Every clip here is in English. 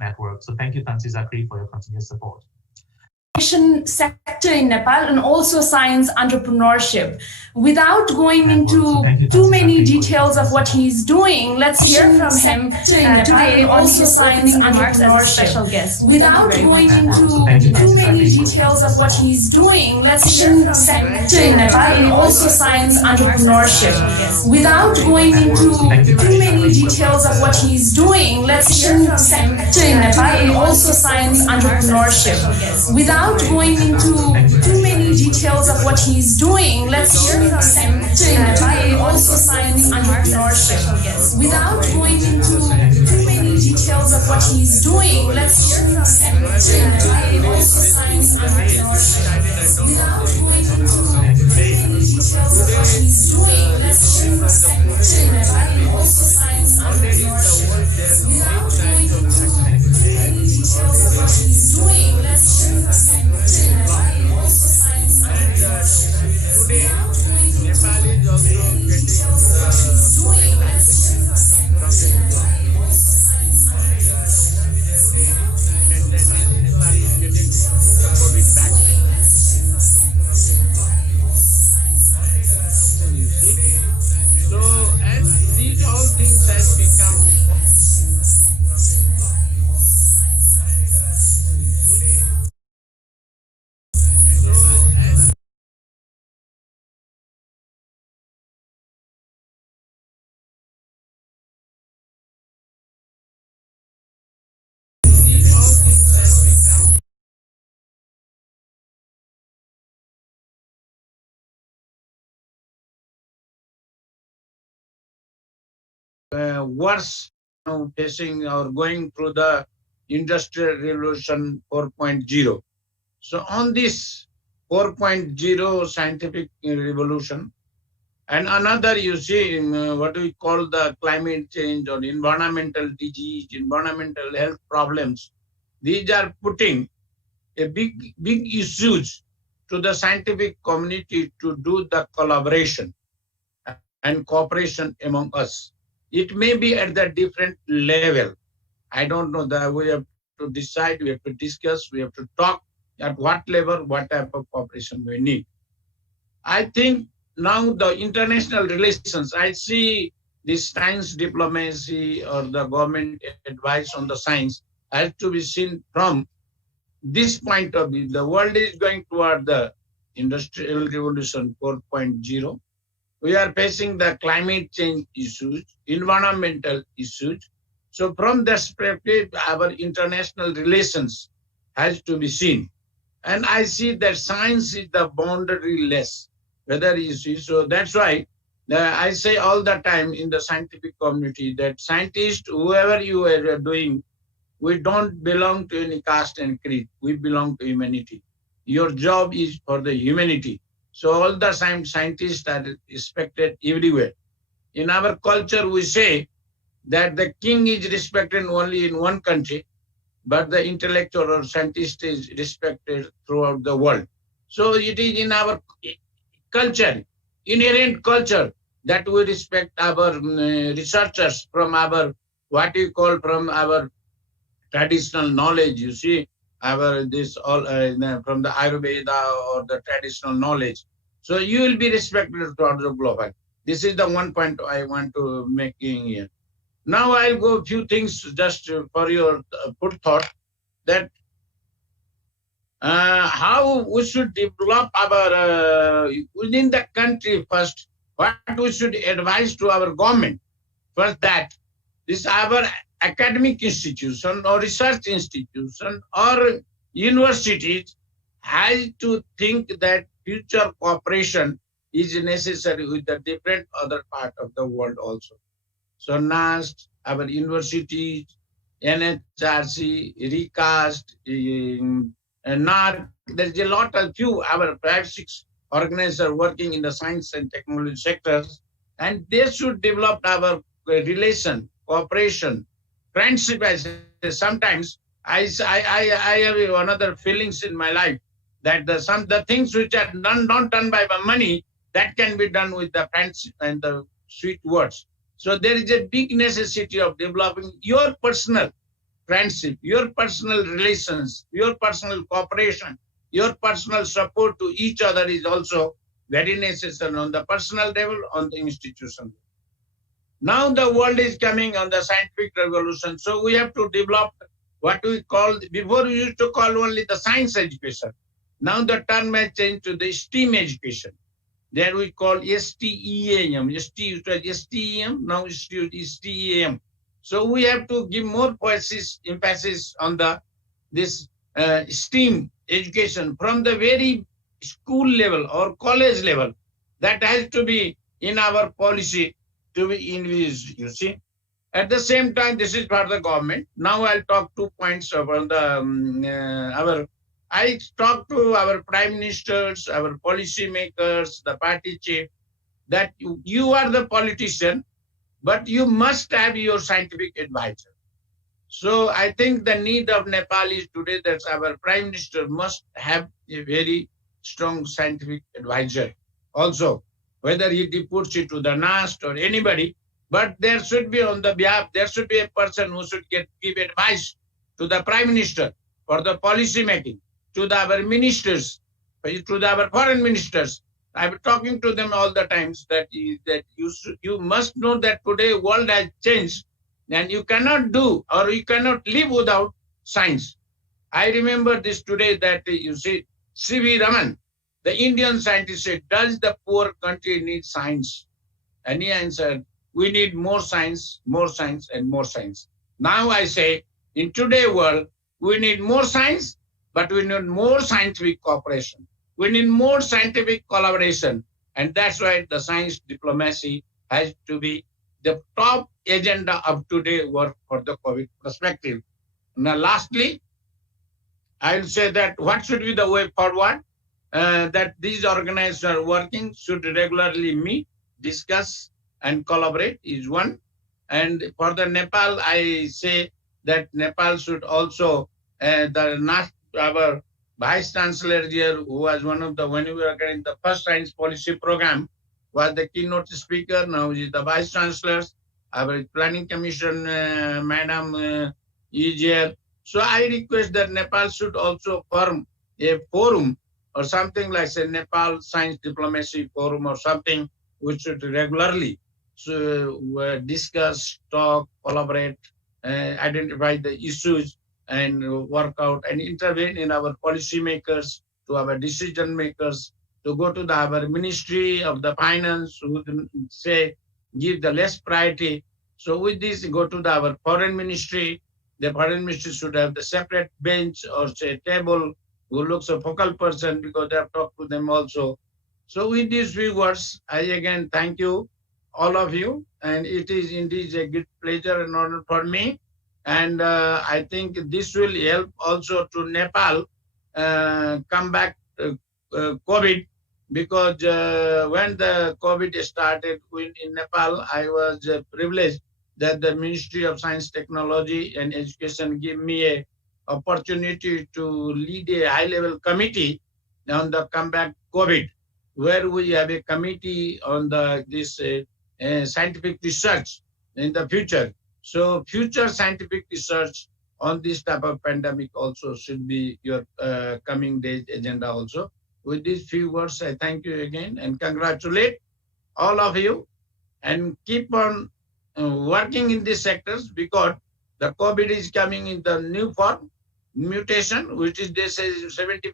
network. So thank you, Tansi Zakri, for your continuous support. Sector in Nepal and also science entrepreneurship. Without going into too many details of what he's doing, let's hear from him today. Also science entrepreneurship. Without going into too many details of what he's doing, let's hear from sector in Nepal and also science entrepreneurship. Without going into too many details of what he's doing, let's hear from sector in Nepal and also science entrepreneurship. Without going into too many details of what he's doing, let's hear from sector in Nepal and also science entrepreneurship. Without going into too many details of what he's doing, let's hear from sector in Nepal and also science entrepreneurship. Without going into too many details of what he's doing, let's hear from sector in Nepal and also science entrepreneurship. Without going into too many details of what he's doing, let's hear from sector in Nepal and also science entrepreneurship. Without going into too many details of what he's doing, let's hear from sector in Nepal and also science entrepreneurship. Without going into too many details of what he's doing, let's hear from sector in Nepal and also science entrepreneurship. So, and these all things has become worse now facing or going through the Industrial Revolution 4.0. So on this 4.0 scientific revolution, and another you see what we call the climate change or environmental disease, environmental health problems, these are putting a big issues to the scientific community to do the collaboration and cooperation among us. It may be at the different level. I don't know that we have to decide, we have to discuss, we have to talk at what level, what type of cooperation we need. I think now the international relations, I see this science diplomacy or the government advice on the science has to be seen from this point of view. The world is going toward the Industrial Revolution 4.0. We are facing the climate change issues, environmental issues. So from that perspective, our international relations has to be seen. And I see that science is the boundaryless, whether you see. So that's why I say all the time in the scientific community that scientists, whoever you are doing, we don't belong to any caste and creed. We belong to humanity. Your job is for the humanity. So all the scientists are respected everywhere. In our culture, we say that the king is respected only in one country, but the intellectual or scientist is respected throughout the world. So it is in our culture, inherent culture, that we respect our researchers from our, what you call, from our traditional knowledge. You see, our this all from the Ayurveda or the traditional knowledge. So you will be respected throughout the global. This is the one point I want to make in here. Now I'll go a few things just for your put thought that how we should develop our within the country first. What we should advise to our government first, that this our academic institution or research institution or universities has to think that future cooperation is necessary with the different other part of the world also. So NAST, our universities, NHRC, recast, NARC, there's a lot of few, our 5-6 organizations working in the science and technology sectors, and they should develop our relation, cooperation, friendship. Sometimes I have another feelings in my life that the things which are not done by money, that can be done with the friendship and the sweet words. So there is a big necessity of developing your personal friendship, your personal relations, your personal cooperation, your personal support to each other is also very necessary on the personal level, on the institution level. Now the world is coming on the scientific revolution, so we have to develop what we call, before we used to call only the science education. Now the term has changed to the STEAM education. There we call STEAM. STEAM, now it's STEAM. So we have to give more emphasis on this STEAM education from the very school level or college level. That has to be in our policy to be envisaged, you see. At the same time, this is for the government. Now I'll talk 2 points about I talk to our prime ministers, our policy makers, the party chief, that you are the politician, but you must have your scientific advisor. So I think the need of Nepal is today that our prime minister must have a very strong scientific advisor. Also, whether he deputes it to the NAST or anybody, but there should be on the behalf, there should be a person who should give advice to the prime minister for the policy making, to our ministers, to our foreign ministers. I'm talking to them all the times that you must know that today world has changed and you cannot do or you cannot live without science. I remember this today that you see C.V. Raman, the Indian scientist, said, does the poor country need science? And he answered, we need more science, and more science. Now I say, in today's world, we need more science, but we need more scientific cooperation. We need more scientific collaboration. And that's why the science diplomacy has to be the top agenda of today's work for the COVID perspective. Now, lastly, I'll say that what should be the way forward? That these organizations are working should regularly meet, discuss, and collaborate is one. And for the Nepal, I say that Nepal should also, our Vice Chancellor here, who was one of the, when we were getting the first science policy program, was the keynote speaker. Now is the Vice Chancellor. Our Planning Commission, Madam is here. So I request that Nepal should also form a forum or something like say Nepal Science Diplomacy Forum or something, which should regularly discuss, talk, collaborate, identify the issues and work out and intervene in our policy makers, to our decision makers, to go to our Ministry of the Finance, who say give the less priority. So with this, go to our Foreign Ministry. The Foreign Ministry should have the separate bench or say table who looks a focal person, because they have talked to them also. So with these few words, I again thank you, all of you, and it is indeed a great pleasure and honor for me. And I think this will help also to Nepal come back COVID, because when the COVID started in Nepal, I was privileged that the Ministry of Science, Technology and Education gave me a opportunity to lead a high-level committee on the comeback COVID, where we have a committee on this scientific research in the future. So future scientific research on this type of pandemic also should be your coming days agenda also. With these few words, I thank you again and congratulate all of you, and keep on working in these sectors, because the COVID is coming in the new form, mutation, which is, they say, 70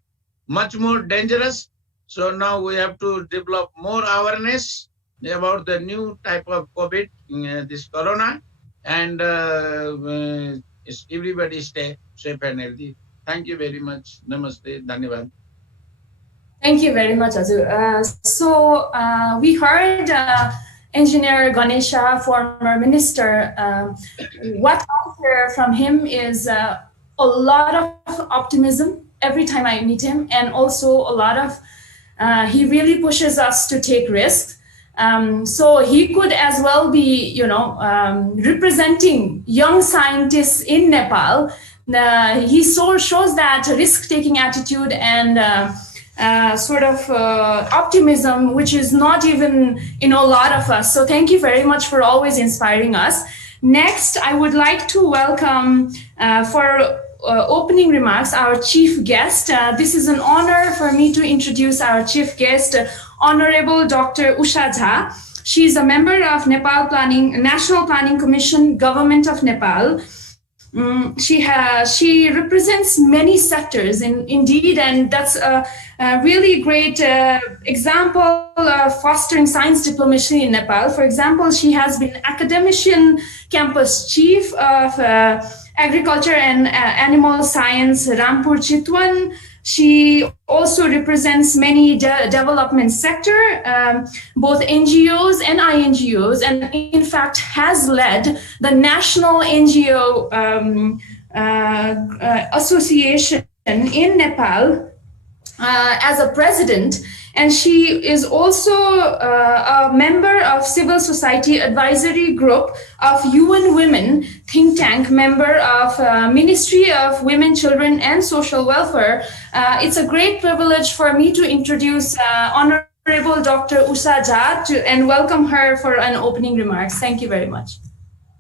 much more dangerous. So now we have to develop more awareness about the new type of COVID, this corona, and everybody stay safe and healthy. Thank you very much. Namaste. Dhanyavad. Thank you very much, Aju. So we heard Engineer Ganesha, former minister. What I hear from him is a lot of optimism every time I meet him, and also a lot of, he really pushes us to take risks. So he could as well be, representing young scientists in Nepal. He shows that risk-taking attitude and optimism, which is not even in a lot of us. So thank you very much for always inspiring us. Next, I would like to welcome for opening remarks our chief guest. This is an honor for me to introduce our chief guest, Honorable Dr. Usha Jha. She is a member of National Planning Commission, Government of Nepal. She represents many sectors indeed, and that's a really great example of fostering science diplomacy in Nepal. For example, she has been academician campus chief of agriculture and animal science, Rampur Chitwan. She also represents many development sector, both NGOs and INGOs, and in fact has led the National NGO Association in Nepal as a president. And she is also a member of Civil Society Advisory Group of UN Women think tank, member of Ministry of Women, Children and Social Welfare. It's a great privilege for me to introduce Honorable Dr. Usha Jha and welcome her for an opening remarks. Thank you very much.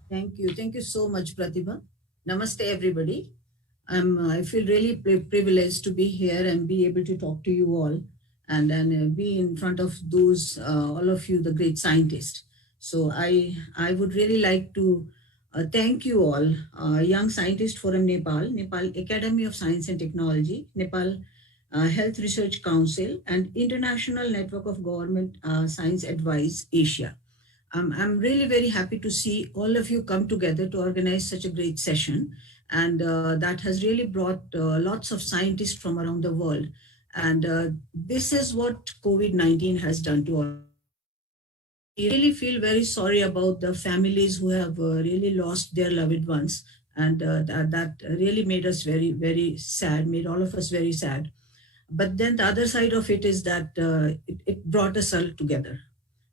Thank you. Thank you so much, Pratibha. Namaste, everybody. I feel really privileged to be here and be able to talk to you all, and then be in front of those, all of you, the great scientists. So I would really like to thank you all, Young Scientist Forum Nepal, Nepal Academy of Science and Technology, Nepal Health Research Council, and International Network of Government Science Advice Asia. I'm really very happy to see all of you come together to organize such a great session. And that has really brought lots of scientists from around the world. And this is what COVID-19 has done to all. I really feel very sorry about the families who have really lost their loved ones. And that really made us very, very sad, made all of us very sad. But then the other side of it is that it brought us all together.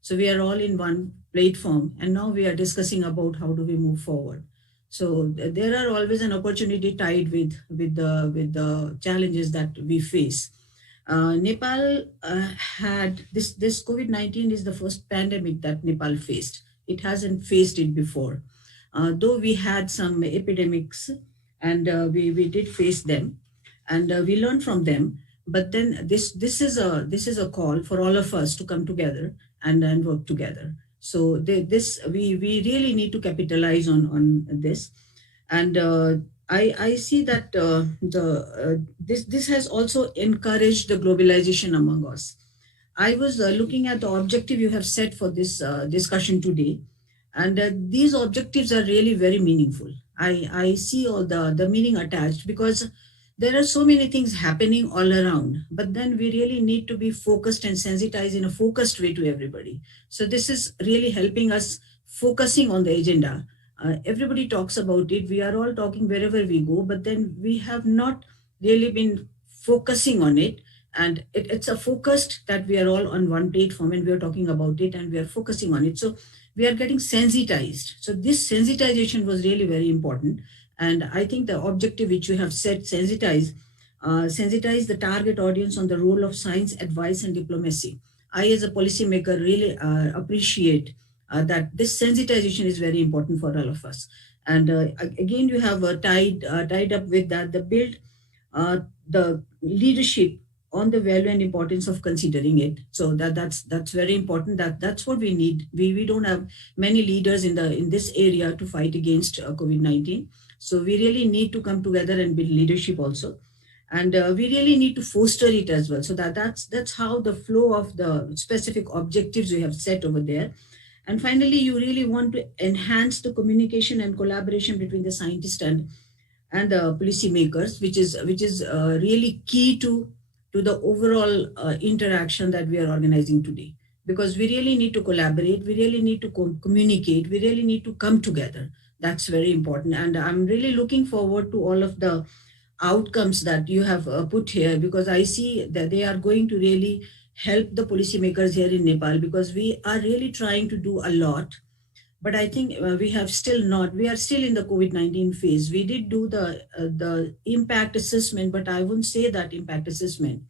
So we are all in one platform, and now we are discussing about how do we move forward. So there are always an opportunity tied with the challenges that we face. Nepal had this COVID-19 is the first pandemic that Nepal faced. It hasn't faced it before. Though we had some epidemics and we did face them, and we learned from them. But then this is a call for all of us to come together and work together. So we really need to capitalize on this, and I see that this has also encouraged the globalization among us. I was looking at the objective you have set for this discussion today, and these objectives are really very meaningful. I see all the meaning attached, because there are so many things happening all around, but then we really need to be focused and sensitized in a focused way to everybody. So this is really helping us focusing on the agenda. Everybody talks about it. We are all talking wherever we go, but then we have not really been focusing on it. And it's a focused that we are all on one platform and we are talking about it and we are focusing on it. So we are getting sensitized. So this sensitization was really very important. And I think the objective which you have set, sensitize the target audience on the role of science, advice, and diplomacy. I, as a policymaker, really appreciate that this sensitization is very important for all of us. And again, you have tied up with that, the build the leadership on the value and importance of considering it. So that's very important. That's what we need. We don't have many leaders in this area to fight against COVID-19. So we really need to come together and build leadership also. And we really need to foster it as well. So that's how the flow of the specific objectives we have set over there. And finally, you really want to enhance the communication and collaboration between the scientists and the policymakers, which is really key to the overall interaction that we are organizing today. Because we really need to collaborate, we really need to communicate, we really need to come together. That's very important. And I'm really looking forward to all of the outcomes that you have put here, because I see that they are going to really help the policymakers here in Nepal, because we are really trying to do a lot. But I think we are still in the COVID-19 phase. We did do the impact assessment, but I wouldn't say that impact assessment.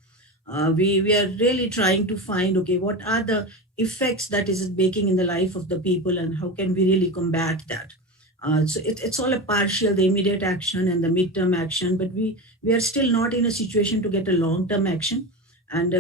We are really trying to find, okay, what are the effects that is making in the life of the people and how can we really combat that? So it's all a partial, the immediate action and the midterm action, but we are still not in a situation to get a long-term action. And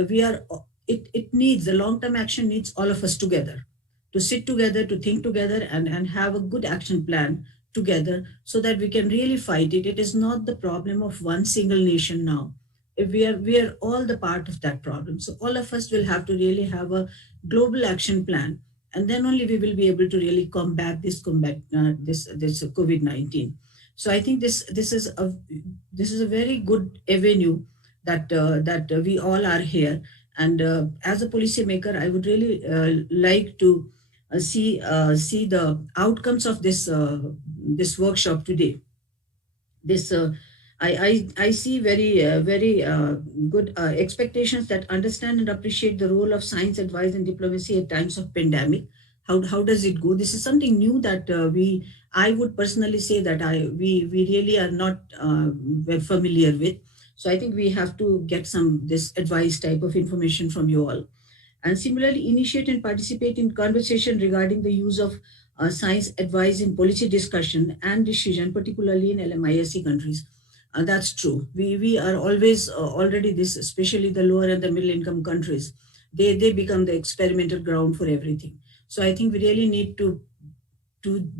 it needs, the long-term action needs all of us together, to sit together, to think together, and have a good action plan together so that we can really fight it. It is not the problem of one single nation now. We are all the part of that problem. So all of us will have to really have a global action plan, and then only we will be able to really combat this COVID-19. So I think this is a very good avenue that we all are here. And as a policymaker, I would really like to see the outcomes of this workshop today. I see very good expectations that understand and appreciate the role of science advice and diplomacy at times of pandemic. How does it go? This is something new that I would personally say that we really are not very familiar with. So I think we have to get this advice type of information from you all. And similarly, initiate and participate in conversation regarding the use of science advice in policy discussion and decision, particularly in LMISC countries. That's true. We are always already this, especially the lower and the middle income countries, they become the experimental ground for everything. So I think we really need to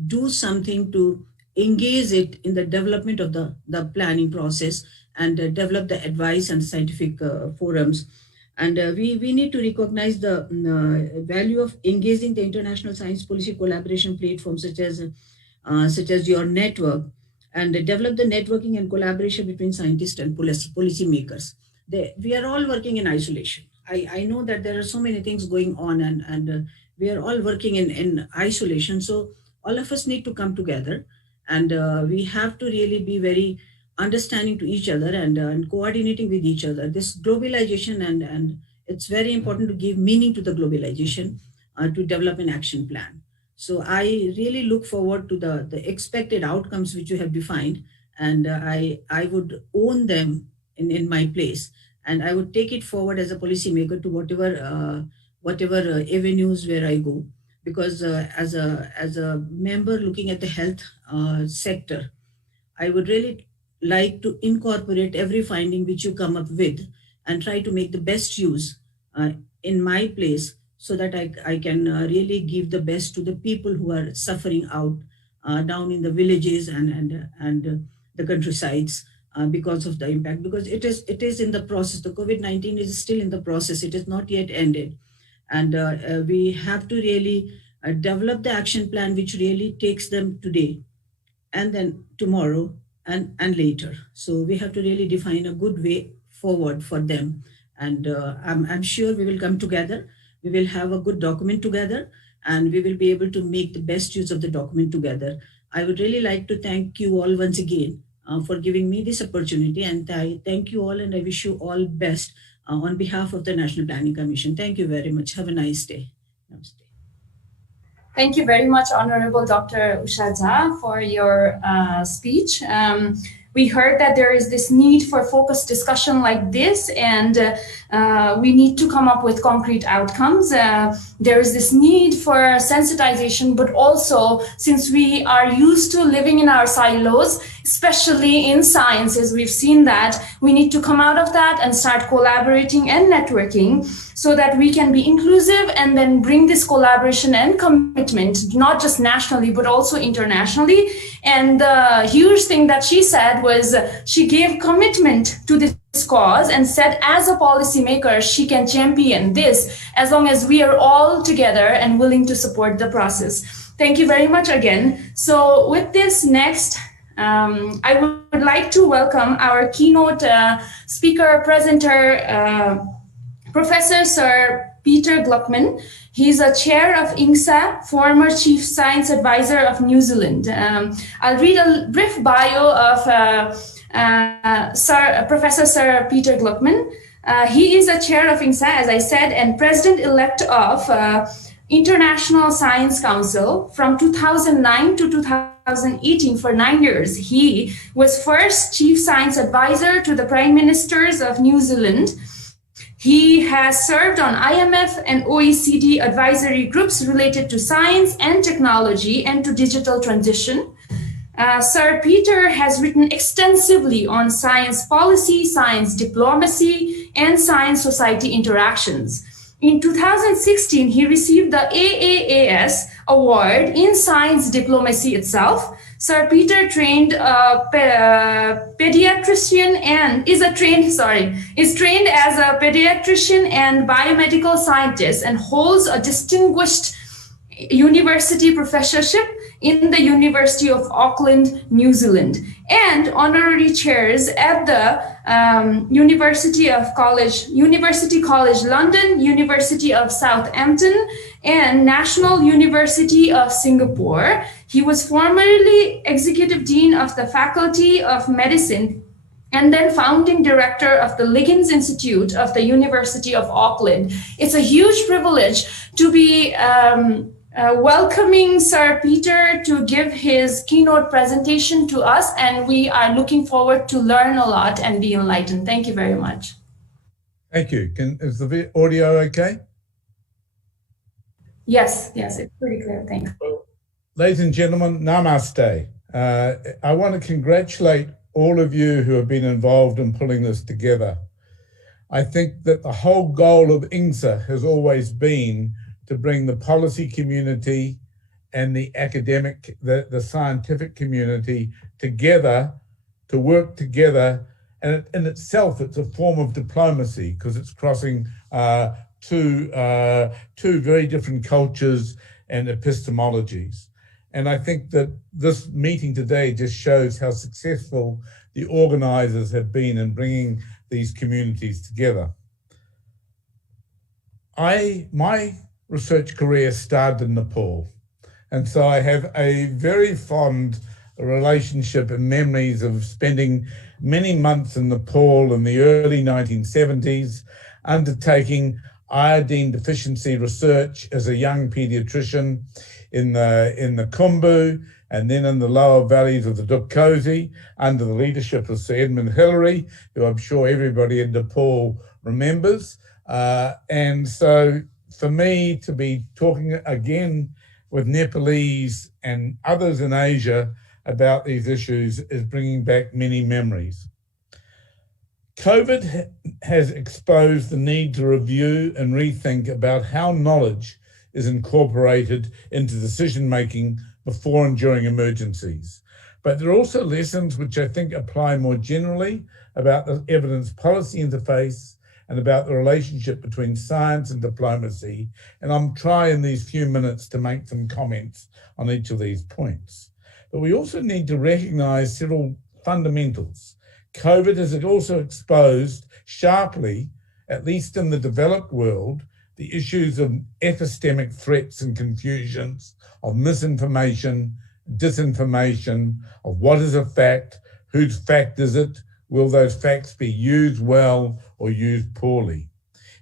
do something to engage it in the development of the planning process and develop the advice and scientific forums. And we need to recognize the value of engaging the international science policy collaboration platforms such as your network, and develop the networking and collaboration between scientists and policy makers. We are all working in isolation. I know that there are so many things going on, and we are all working in isolation. So all of us need to come together, and we have to really be very understanding to each other and coordinating with each other. This globalization, and it's very important to give meaning to the globalization to develop an action plan. So I really look forward to the expected outcomes which you have defined, and I would own them in my place, and I would take it forward as a policymaker to whatever avenues where I go, because as a member looking at the health sector, I would really like to incorporate every finding which you come up with and try to make the best use in my place, so that I can really give the best to the people who are suffering out down in the villages and the countrysides because of the impact. Because it is in the process. The COVID-19 is still in the process. It is not yet ended, and we have to really develop the action plan which really takes them today, and then tomorrow, and later. So we have to really define a good way forward for them, and I'm sure we will come together. We will have a good document together, and we will be able to make the best use of the document together. I would really like to thank you all once again for giving me this opportunity, and I thank you all, and I wish you all best on behalf of the National Planning Commission. Thank you very much. Have a nice day. Namaste. Thank you very much, Honorable Dr. Usha Jha, for your speech. We heard that there is this need for focused discussion like this, and we need to come up with concrete outcomes. There is this need for sensitization, but also, since we are used to living in our silos, especially in sciences, we've seen that we need to come out of that and start collaborating and networking so that we can be inclusive and then bring this collaboration and commitment, not just nationally, but also internationally. And the huge thing that she said was she gave commitment to this cause and said, as a policymaker, she can champion this as long as we are all together and willing to support the process. Thank you very much again. So with this next, I would like to welcome our keynote speaker, presenter, Professor Sir Peter Gluckman. He's a chair of INGSA, former chief science advisor of New Zealand. I'll read a brief bio of Professor Sir Peter Gluckman. He is a chair of INGSA, as I said, and president-elect of International Science Council from 2009 to 2018 for 9 years. He was first chief science advisor to the prime ministers of New Zealand He has served on IMF and OECD advisory groups related to science and technology and to digital transition. Sir Peter has written extensively on science policy, science diplomacy, and science-society interactions. In 2016, he received the AAAS award in science diplomacy itself. Sir Peter trained pediatrician and is trained as a pediatrician and biomedical scientist and holds a distinguished university professorship in the University of Auckland, New Zealand, and honorary chairs at the University College London, University of Southampton, and National University of Singapore. He was formerly Executive Dean of the Faculty of Medicine and then founding director of the Liggins Institute of the University of Auckland. It's a huge privilege to be welcoming Sir Peter to give his keynote presentation to us, and we are looking forward to learn a lot and be enlightened. Thank you very much. Thank you. Is the audio okay? Yes, it's pretty clear. Thanks. Well, ladies and gentlemen, namaste. I want to congratulate all of you who have been involved in pulling this together. I think that the whole goal of INGSA has always been to bring the policy community and the academic, the scientific community together, to work together. And in itself, it's a form of diplomacy because it's crossing two very different cultures and epistemologies. And I think that this meeting today just shows how successful the organizers have been in bringing these communities together. My research career started in Nepal. And so I have a very fond relationship and memories of spending many months in Nepal in the early 1970s, undertaking iodine deficiency research as a young pediatrician in the Khumbu and then in the lower valleys of the Dukkosi under the leadership of Sir Edmund Hillary, who I'm sure everybody in Nepal remembers. And so for me to be talking again with Nepalese and others in Asia about these issues is bringing back many memories. COVID has exposed the need to review and rethink about how knowledge is incorporated into decision-making before and during emergencies. But there are also lessons which I think apply more generally about the evidence policy interface and about the relationship between science and diplomacy. And I'm trying in these few minutes to make some comments on each of these points. But we also need to recognize several fundamentals. COVID has also exposed sharply, at least in the developed world, the issues of epistemic threats and confusions, of misinformation, disinformation, of what is a fact, whose fact is it, will those facts be used well or used poorly.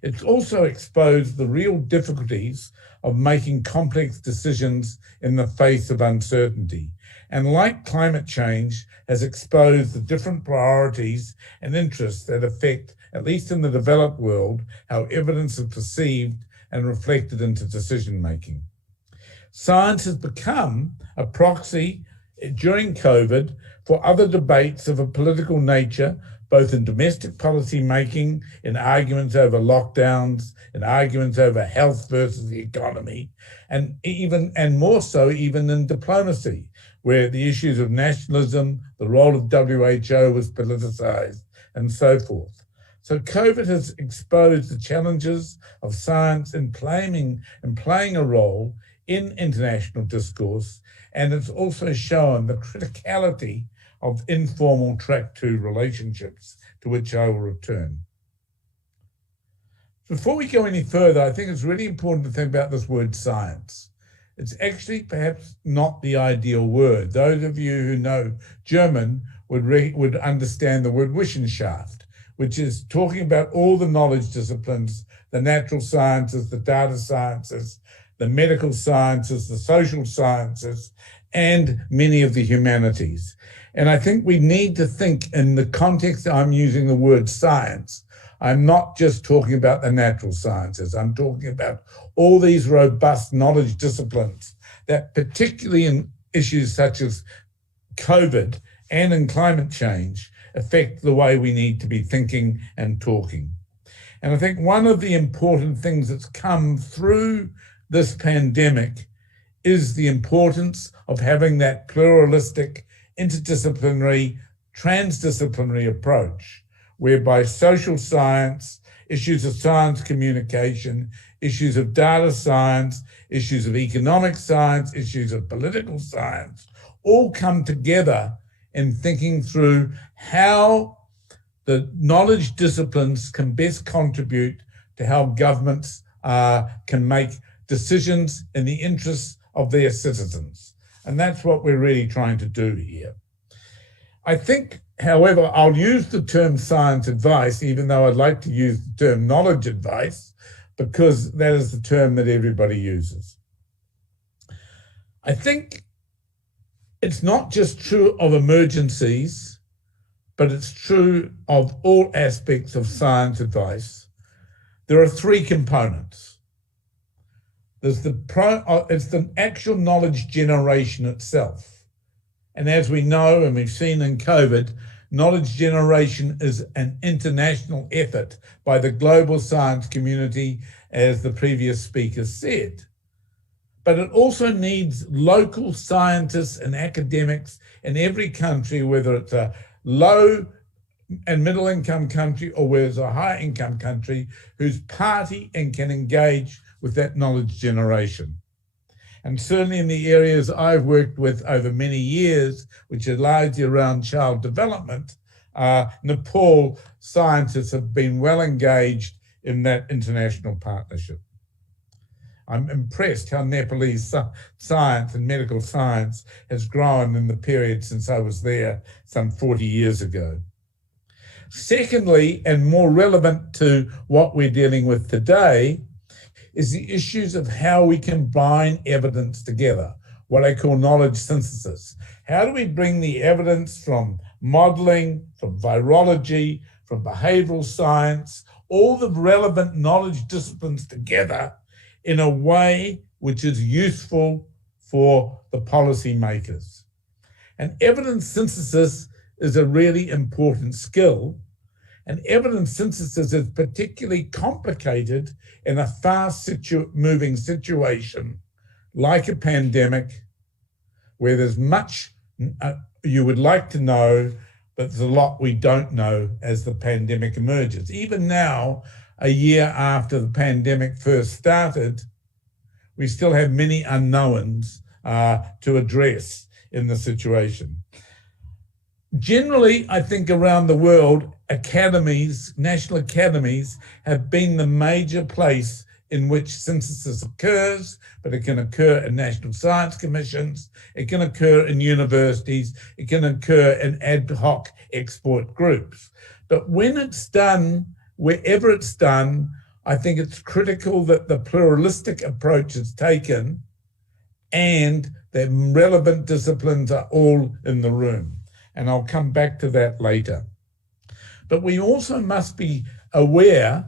It's also exposed the real difficulties of making complex decisions in the face of uncertainty. And like climate change, has exposed the different priorities and interests that affect, at least in the developed world, how evidence is perceived and reflected into decision-making. Science has become a proxy during COVID for other debates of a political nature, both in domestic policy making, in arguments over lockdowns, in arguments over health versus the economy, and more so even in diplomacy, where the issues of nationalism, the role of WHO was politicized, and so forth. So COVID has exposed the challenges of science in playing a role in international discourse, and it's also shown the criticality of informal track 2 relationships, to which I will return. Before we go any further, I think it's really important to think about this word science. It's actually perhaps not the ideal word. Those of you who know German would understand the word Wissenschaft, which is talking about all the knowledge disciplines, the natural sciences, the data sciences, the medical sciences, the social sciences, and many of the humanities. And I think we need to think in the context I'm using the word science I'm not just talking about the natural sciences. I'm talking about all these robust knowledge disciplines that, particularly in issues such as COVID and in climate change, affect the way we need to be thinking and talking. And I think one of the important things that's come through this pandemic is the importance of having that pluralistic, interdisciplinary, transdisciplinary approach, whereby social science, issues of science communication, issues of data science, issues of economic science, issues of political science, all come together in thinking through how the knowledge disciplines can best contribute to how governments can make decisions in the interests of their citizens. And that's what we're really trying to do here. I think, however, I'll use the term science advice, even though I'd like to use the term knowledge advice, because that is the term that everybody uses. I think it's not just true of emergencies, but it's true of all aspects of science advice. There are three components. There's it's the actual knowledge generation itself. And as we know, and we've seen in COVID, knowledge generation is an international effort by the global science community, as the previous speaker said. But it also needs local scientists and academics in every country, whether it's a low and middle income country or whether it's a high income country, who's party and can engage with that knowledge generation. And certainly in the areas I've worked with over many years, which are largely around child development, Nepal scientists have been well engaged in that international partnership. I'm impressed how Nepalese science and medical science has grown in the period since I was there some 40 years ago. Secondly, and more relevant to what we're dealing with today, is the issues of how we combine evidence together, what I call knowledge synthesis. How do we bring the evidence from modeling, from virology, from behavioral science, all the relevant knowledge disciplines together in a way which is useful for the policymakers? And evidence synthesis is a really important skill. And evidence synthesis is particularly complicated in a fast-moving situation like a pandemic, where there's much you would like to know, but there's a lot we don't know as the pandemic emerges. Even now, a year after the pandemic first started, we still have many unknowns to address in the situation. Generally, I think around the world, academies, national academies, have been the major place in which synthesis occurs, but it can occur in national science commissions, it can occur in universities, it can occur in ad hoc expert groups. But when it's done, wherever it's done, I think it's critical that the pluralistic approach is taken and that relevant disciplines are all in the room. And I'll come back to that later. But we also must be aware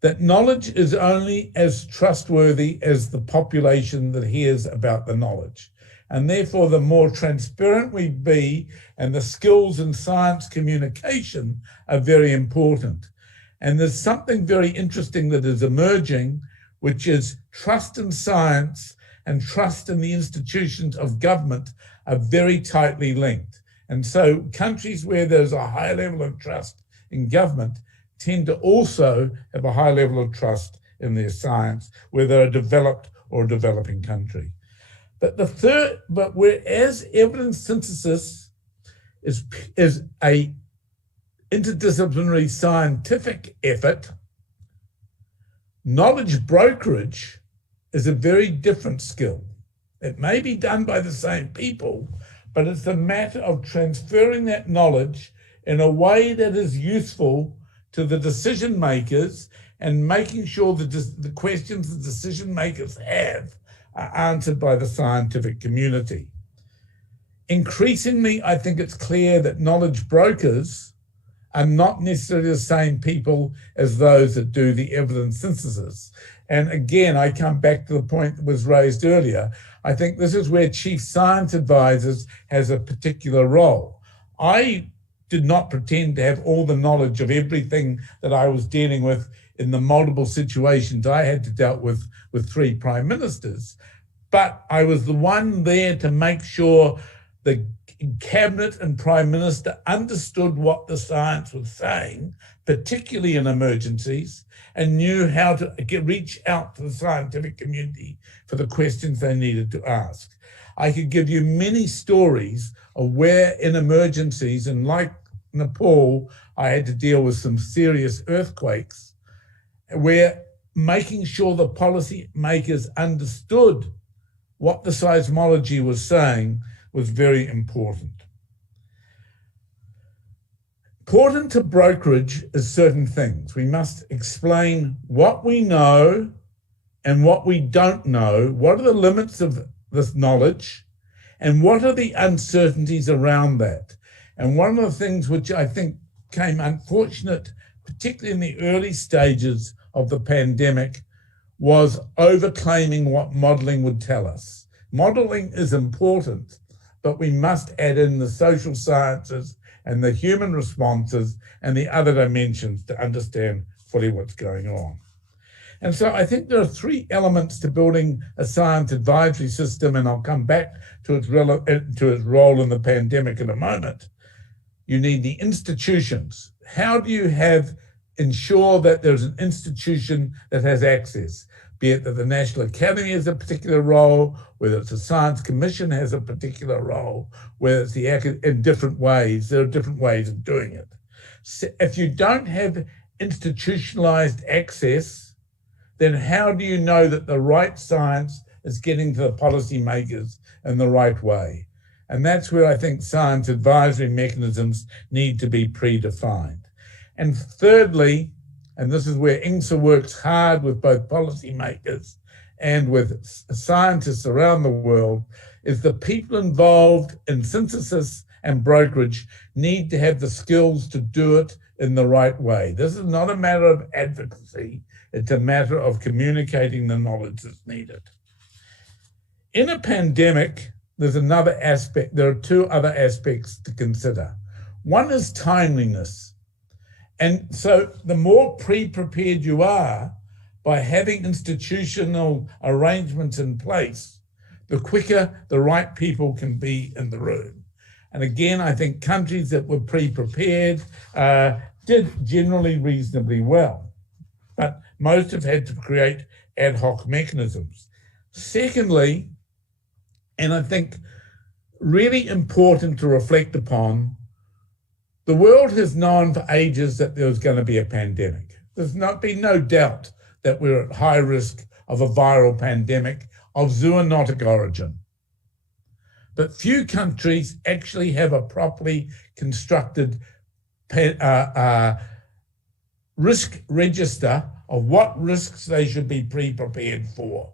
that knowledge is only as trustworthy as the population that hears about the knowledge. And therefore, the more transparent we be, and the skills in science communication are very important. And there's something very interesting that is emerging, which is trust in science and trust in the institutions of government are very tightly linked. And so countries where there's a high level of trust in government tend to also have a high level of trust in their science, whether they're a developed or a developing country. But whereas evidence synthesis is a interdisciplinary scientific effort, knowledge brokerage is a very different skill. It may be done by the same people, but it's a matter of transferring that knowledge in a way that is useful to the decision makers and making sure that the questions the decision makers have are answered by the scientific community. Increasingly, I think it's clear that knowledge brokers are not necessarily the same people as those that do the evidence synthesis. And again, I come back to the point that was raised earlier. I think this is where chief science advisors has a particular role. I did not pretend to have all the knowledge of everything that I was dealing with in the multiple situations I had to deal with 3 prime ministers. But I was the one there to make sure the cabinet and prime minister understood what the science was saying, particularly in emergencies, and knew how to reach out to the scientific community for the questions they needed to ask. I could give you many stories of where in emergencies, and like Nepal, I had to deal with some serious earthquakes, where making sure the policy makers understood what the seismology was saying was very important. Important to brokerage is certain things. We must explain what we know and what we don't know, what are the limits of this knowledge, and what are the uncertainties around that. And one of the things which I think came unfortunate, particularly in the early stages of the pandemic, was overclaiming what modelling would tell us. Modelling is important, but we must add in the social sciences and the human responses and the other dimensions to understand fully what's going on. And so I think there are 3 elements to building a science advisory system, and I'll come back to its role in the pandemic in a moment. You need the institutions. How do you ensure that there's an institution that has access, be it that the National Academy has a particular role, whether it's a Science Commission has a particular role, whether it's in different ways. There are different ways of doing it. So if you don't have institutionalized access, then how do you know that the right science is getting to the policymakers in the right way? And that's where I think science advisory mechanisms need to be predefined. And thirdly, and this is where INGSA works hard with both policymakers and with scientists around the world, is the people involved in synthesis and brokerage need to have the skills to do it in the right way. This is not a matter of advocacy, it's a matter of communicating the knowledge that's needed. In a pandemic, there's another aspect, there are 2 other aspects to consider. One is timeliness. And so the more pre-prepared you are by having institutional arrangements in place, the quicker the right people can be in the room. And again, I think countries that were pre-prepared did generally reasonably well, but most have had to create ad hoc mechanisms. Secondly, and I think really important to reflect upon, the world has known for ages that there was going to be a pandemic. There's been no doubt that we're at high risk of a viral pandemic of zoonotic origin. But few countries actually have a properly constructed risk register of what risks they should be pre-prepared for.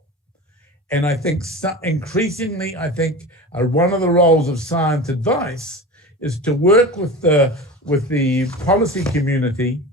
And I think increasingly, one of the roles of science advice is to work with the policy community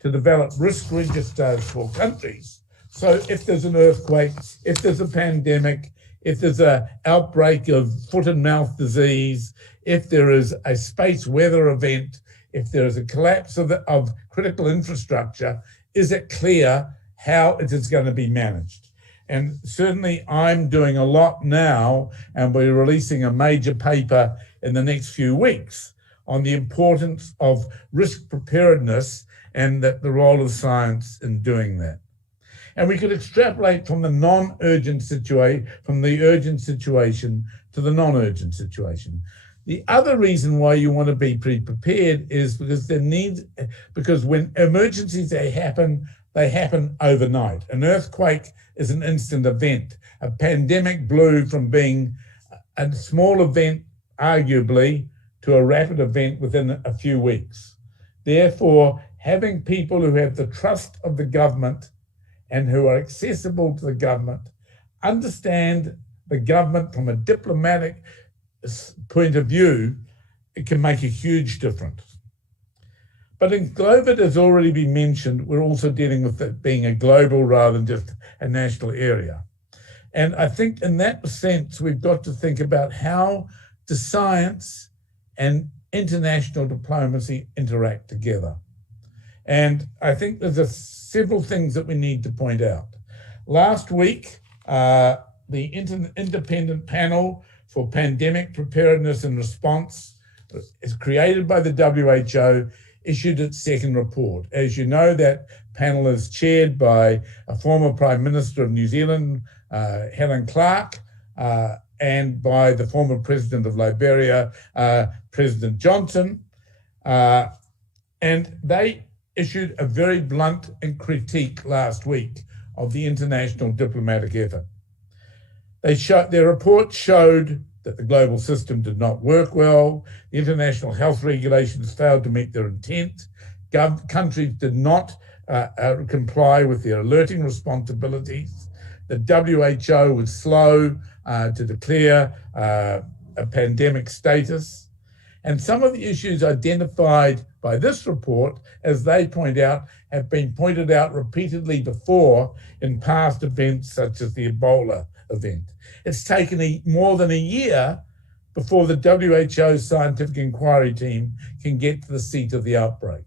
to develop risk registers for countries. So if there's an earthquake, if there's a pandemic, if there's an outbreak of foot and mouth disease, if there is a space weather event, if there is a collapse of critical infrastructure, is it clear how it is going to be managed? And certainly I'm doing a lot now, and we're releasing a major paper in the next few weeks on the importance of risk preparedness and the role of science in doing that. And we could extrapolate from the non-urgent situation, from the urgent situation to the non-urgent situation. The other reason why you want to be pre-prepared is because when emergencies happen overnight. An earthquake is an instant event. A pandemic blew from being a small event, arguably, to a rapid event within a few weeks. Therefore, having people who have the trust of the government and who are accessible to the government, understand the government from a diplomatic point of view, it can make a huge difference. But in COVID, as already been mentioned, we're also dealing with it being a global rather than just a national area. And I think in that sense, we've got to think about how do science and international diplomacy interact together. And I think there's several things that we need to point out. Last week, the Independent Panel for Pandemic Preparedness and Response is created by the WHO, issued its second report. As you know, that panel is chaired by a former Prime Minister of New Zealand, Helen Clark, and by the former President of Liberia, President Johnson. And they issued a very blunt critique last week of the international diplomatic effort. Their report showed that the global system did not work well, the international health regulations failed to meet their intent, countries did not comply with their alerting responsibilities, the WHO was slow to declare a pandemic status, and some of the issues identified by this report, as they point out, have been pointed out repeatedly before in past events such as the Ebola event. It's taken more than a year before the WHO scientific inquiry team can get to the seat of the outbreak.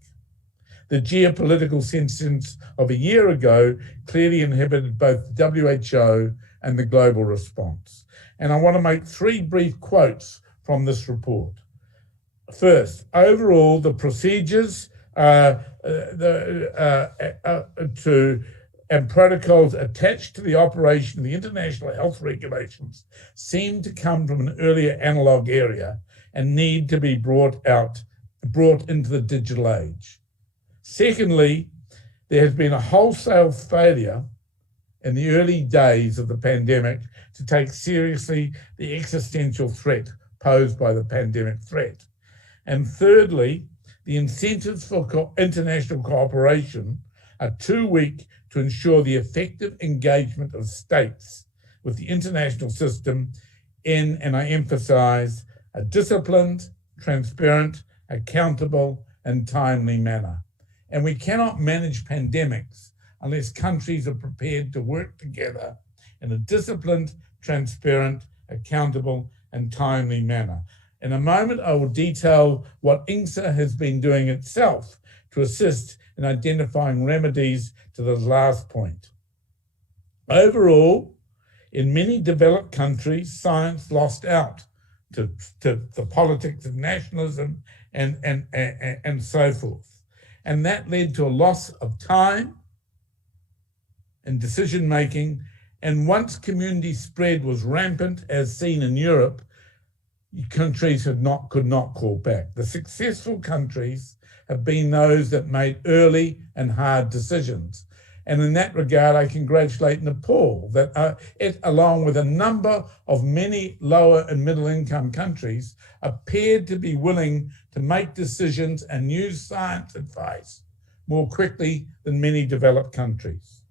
The geopolitical tensions of a year ago clearly inhibited both the WHO and the global response. And I want to make three brief quotes from this report. First, overall, the procedures and protocols attached to the operation of the international health regulations seem to come from an earlier analog area and need to be brought into the digital age. Secondly, there has been a wholesale failure in the early days of the pandemic to take seriously the existential threat posed by the pandemic threat. And thirdly, the incentives for international cooperation are too weak to ensure the effective engagement of states with the international system in, and I emphasize, a disciplined, transparent, accountable, and timely manner. And we cannot manage pandemics unless countries are prepared to work together in a disciplined, transparent, accountable, and timely manner. In a moment, I will detail what INGSA has been doing itself to assist in identifying remedies to the last point. Overall, in many developed countries, science lost out to the politics of nationalism and so forth. And that led to a loss of time and decision-making. And once community spread was rampant, as seen in Europe, countries could not call back. The successful countries have been those that made early and hard decisions. And in that regard, I congratulate Nepal that it, along with a number of many lower and middle income countries, appeared to be willing to make decisions and use science advice more quickly than many developed countries.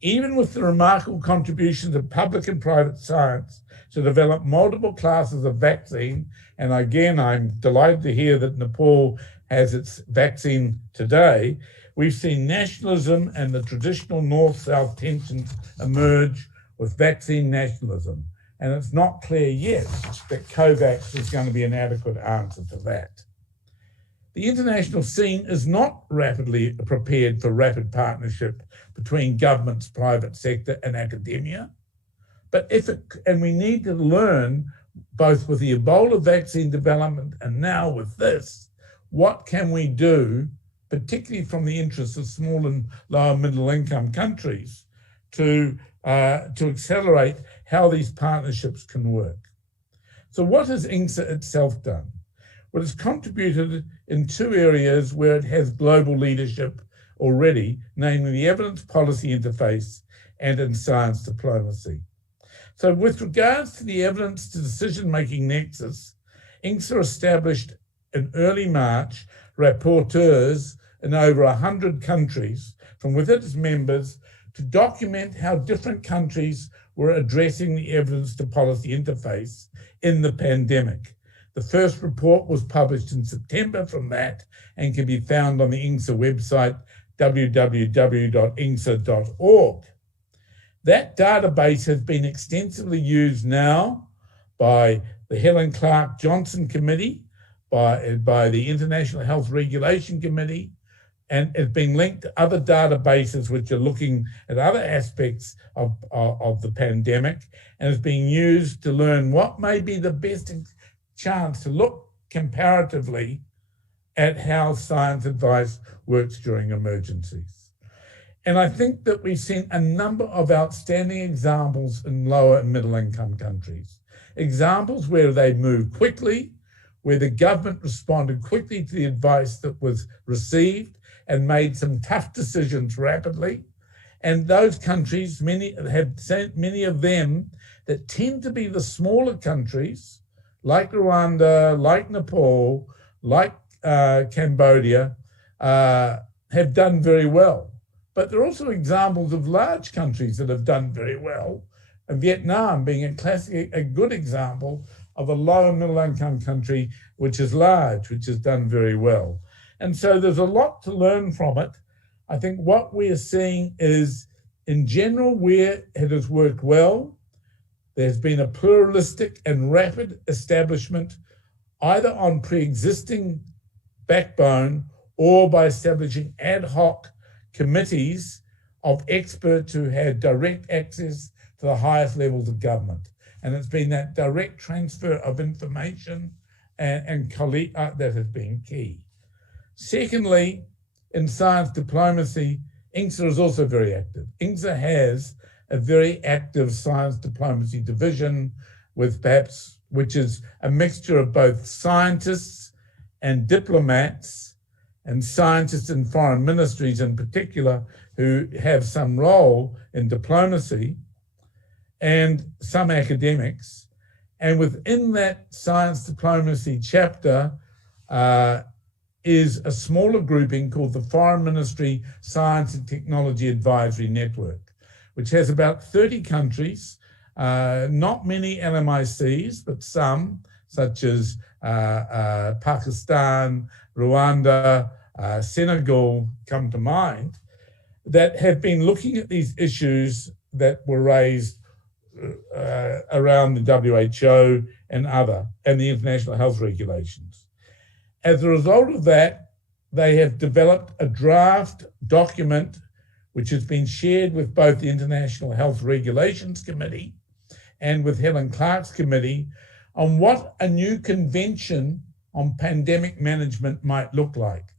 Even with the remarkable contributions of public and private science to develop multiple classes of vaccine, and again, I'm delighted to hear that Nepal has its vaccine today, we've seen nationalism and the traditional North-South tensions emerge with vaccine nationalism. And it's not clear yet that COVAX is going to be an adequate answer to that. The international scene is not rapidly prepared for rapid partnership between governments, private sector, and academia. But and we need to learn, both with the Ebola vaccine development and now with this, what can we do, particularly from the interests of small and lower middle income countries, to accelerate how these partnerships can work. So what has INGSA itself done? Well, it's contributed in two areas where it has global leadership already, namely the evidence policy interface and in science diplomacy. So with regards to the evidence to decision-making nexus, INGSA established in early March rapporteurs in over 100 countries from within its members to document how different countries were addressing the evidence to policy interface in the pandemic. The first report was published in September from that and can be found on the INGSA website, www.ingsa.org. That database has been extensively used now by the Helen Clark Johnson Committee, by the International Health Regulation Committee, and it's been linked to other databases which are looking at other aspects of the pandemic, and is being used to learn what may be the best chance to look comparatively at how science advice works during emergencies. And I think that we've seen a number of outstanding examples in lower and middle income countries. Examples where they moved quickly, where the government responded quickly to the advice that was received and made some tough decisions rapidly. And those countries, many of them that tend to be the smaller countries, like Rwanda, like Nepal, like Cambodia, have done very well. But there are also examples of large countries that have done very well, and Vietnam being a good example of a low and middle income country which is large, which has done very well. And so there's a lot to learn from it. I think what we are seeing is, in general, where it has worked well, there's been a pluralistic and rapid establishment, either on pre-existing backbone or by establishing ad hoc committees of experts who had direct access to the highest levels of government. And it's been that direct transfer of information and that has been key. Secondly, in science diplomacy, INGSA is also very active. INGSA has a very active science diplomacy division which is a mixture of both scientists and diplomats, and scientists in foreign ministries in particular who have some role in diplomacy, and some academics. And within that science diplomacy chapter is a smaller grouping called the Foreign Ministry Science and Technology Advisory Network, which has about 30 countries, not many LMICs, but some, such as Pakistan, Rwanda, Senegal come to mind, that have been looking at these issues that were raised around the WHO and the international health regulations. As a result of that, they have developed a draft document which has been shared with both the International Health Regulations Committee and with Helen Clark's committee on what a new convention on pandemic management might look like.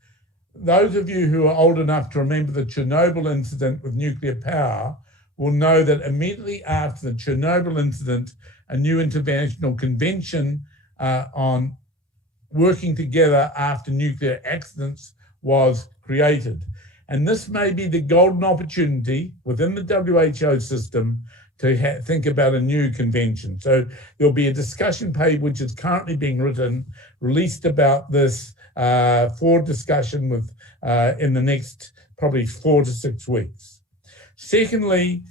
Those of you who are old enough to remember the Chernobyl incident with nuclear power will know that immediately after the Chernobyl incident, a new international convention on working together after nuclear accidents was created. And this may be the golden opportunity within the WHO system to think about a new convention. So there'll be a discussion paper which is currently being written, released about this for discussion with in the next probably 4 to 6 weeks. Secondly,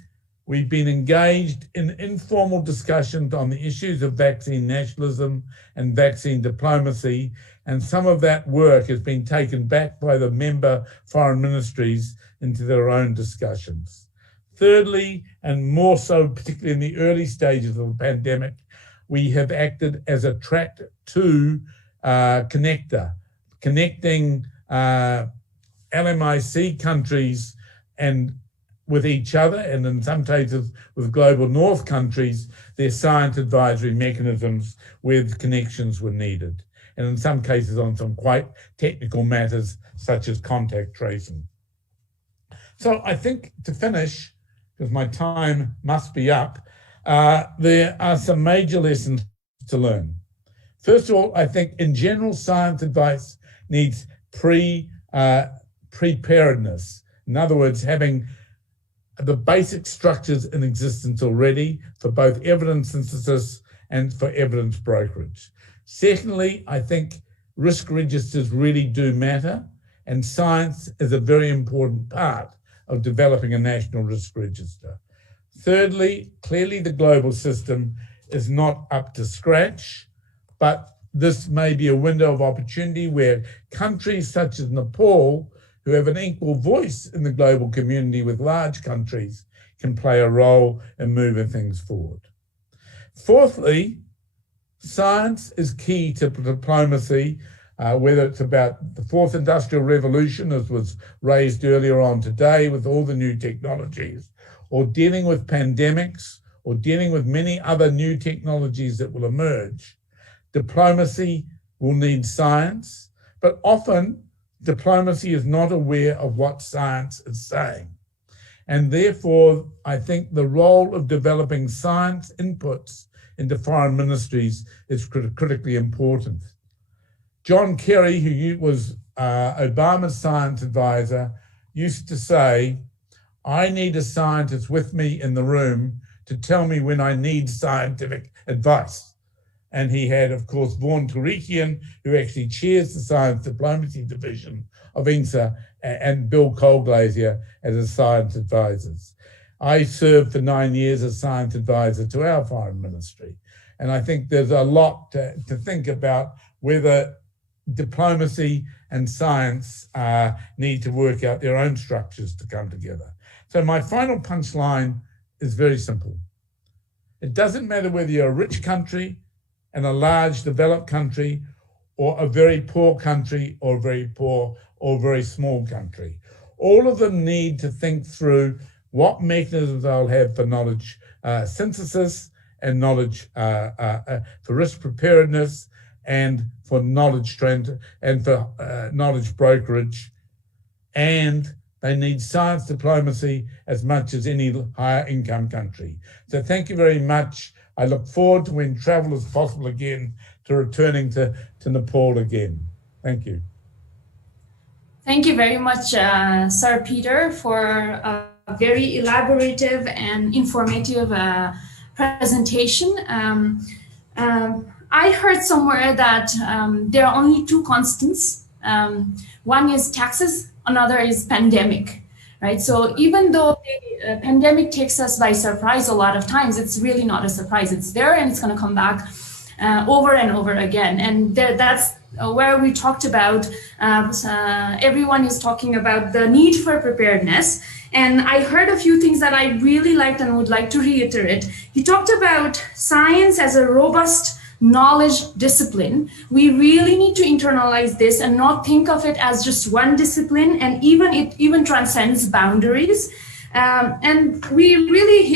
we've been engaged in informal discussions on the issues of vaccine nationalism and vaccine diplomacy, and some of that work has been taken back by the member foreign ministries into their own discussions. Thirdly, and more so particularly in the early stages of the pandemic, we have acted as a track 2 connector, connecting LMIC countries and with each other, and in some cases with global north countries, their science advisory mechanisms where the connections were needed. And in some cases on some quite technical matters such as contact tracing. So I think to finish, because my time must be up, there are some major lessons to learn. First of all, I think in general, science advice needs preparedness. In other words, having the basic structures in existence already for both evidence synthesis and for evidence brokerage. Secondly, I think risk registers really do matter, and science is a very important part of developing a national risk register. Thirdly, clearly the global system is not up to scratch, but this may be a window of opportunity where countries such as Nepal, who have an equal voice in the global community with large countries, can play a role in moving things forward. Fourthly, science is key to diplomacy, whether it's about the fourth industrial revolution, as was raised earlier on today with all the new technologies, or dealing with pandemics, or dealing with many other new technologies that will emerge. Diplomacy will need science, but often diplomacy is not aware of what science is saying. And therefore, I think the role of developing science inputs into foreign ministries is critically important. John Kerry, who was Obama's science advisor, used to say, I need a scientist with me in the room to tell me when I need scientific advice. And he had, of course, Vaughan Tarikian, who actually chairs the Science Diplomacy Division of INSA, and Bill Colglazier as his science advisors. I served for 9 years as science advisor to our foreign ministry. And I think there's a lot to think about whether diplomacy and science need to work out their own structures to come together. So my final punchline is very simple. It doesn't matter whether you're a rich country and a large developed country, or a very poor country, or very poor or very small country. All of them need to think through what mechanisms they'll have for knowledge synthesis and knowledge for risk preparedness and for knowledge trend and for knowledge brokerage. And they need science diplomacy as much as any higher income country. So thank you very much. I look forward to, when travel is possible again, to returning to Nepal again. Thank you. Thank you very much, Sir Peter, for a very elaborative and informative presentation. I heard somewhere that there are only two constants. One is taxes, another is pandemic. Right? So even though the pandemic takes us by surprise a lot of times, it's really not a surprise. It's there and it's going to come back over and over again. And that's where we talked about, everyone is talking about the need for preparedness. And I heard a few things that I really liked and would like to reiterate. He talked about science as a robust knowledge discipline. We really need to internalize this and not think of it as just one discipline, and it even transcends boundaries. And we really,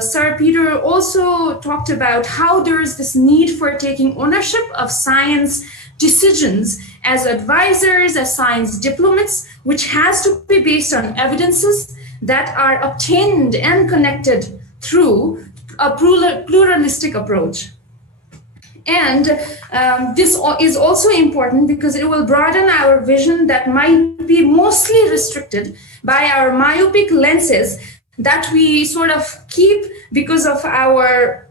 Sir Peter also talked about how there is this need for taking ownership of science decisions as advisors, as science diplomats, which has to be based on evidences that are obtained and connected through a pluralistic approach. And this is also important because it will broaden our vision that might be mostly restricted by our myopic lenses that we sort of keep because of our,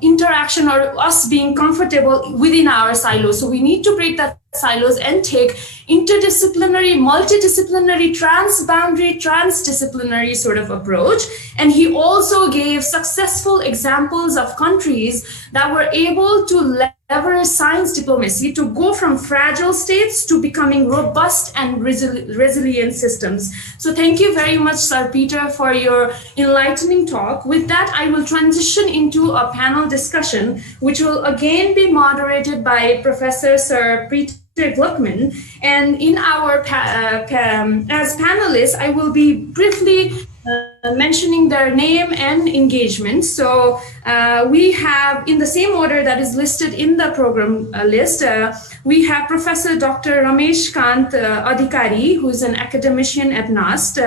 interaction or us being comfortable within our silos. So we need to break that silos and take interdisciplinary, multidisciplinary, transboundary, transdisciplinary sort of approach. And he also gave successful examples of countries that were able to leverage science diplomacy to go from fragile states to becoming robust and resilient systems. So thank you very much, Sir Peter, for your enlightening talk. With that, I will transition into a panel discussion, which will again be moderated by Professor Sir Peter Gluckman. And in our as panelists, I will be briefly mentioning their name and engagement. So we have, in the same order that is listed in the program list, we have Professor Dr. Ramesh Kant Adhikari, who is an academician at NAST,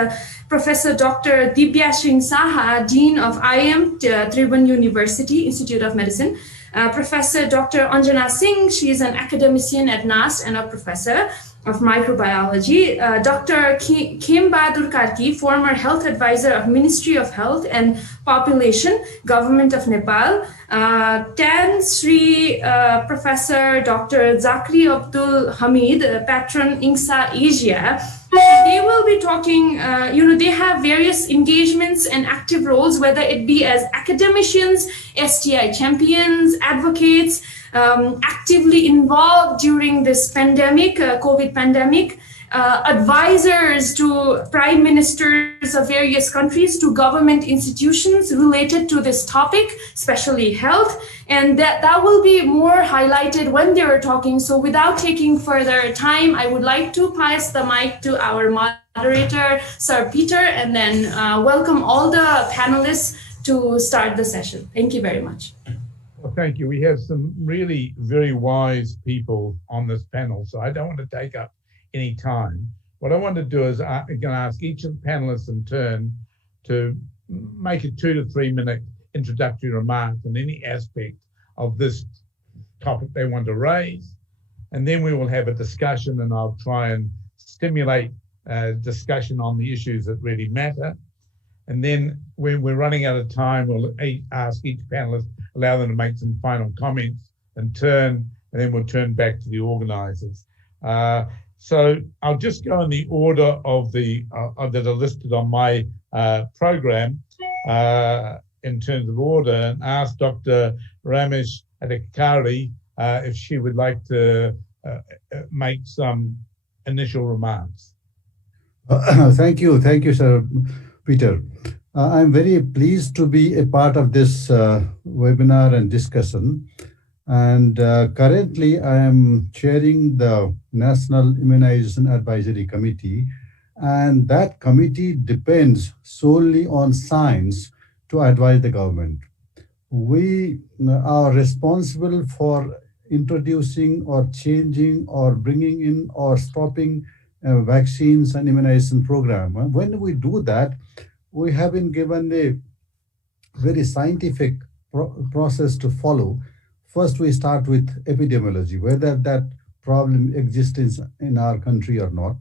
Professor Dr. Dibya Singh Saha, Dean of IIM Tribhuvan University, Institute of Medicine, Professor Dr. Anjana Singh, she is an academician at NAST and a professor of microbiology. Dr. Kim Bahadur Karki, former health advisor of Ministry of Health and Population, Government of Nepal. Tan Sri Professor Dr. Zakri Abdul Hamid, patron INSA Asia. They will be talking, they have various engagements and active roles, whether it be as academicians, STI champions, advocates, actively involved during this pandemic, COVID pandemic, advisors to prime ministers of various countries, to government institutions related to this topic, especially health. And that will be more highlighted when they are talking. So without taking further time, I would like to pass the mic to our moderator, Sir Peter, and then welcome all the panelists to start the session. Thank you very much. Well, thank you. We have some really very wise people on this panel, so I don't want to take up any time. What I want to do is I'm going to ask each of the panelists in turn to make a 2 to 3 minute introductory remark on any aspect of this topic they want to raise. And then we will have a discussion, and I'll try and stimulate discussion on the issues that really matter. And then when we're running out of time, we'll ask each panelist, allow them to make some final comments in turn, and then we'll turn back to the organizers. So I'll just go in the order of the that are listed on my program in terms of order, and ask Dr. Ramesh Adhikari if she would like to make some initial remarks. Thank you, Sir Peter. I'm very pleased to be a part of this webinar and discussion. And currently, I am chairing the National Immunization Advisory Committee, and that committee depends solely on science to advise the government. We are responsible for introducing or changing or bringing in or stopping vaccines and immunization program. When we do that, we have been given a very scientific process to follow. First, we start with epidemiology, whether that problem exists in our country or not.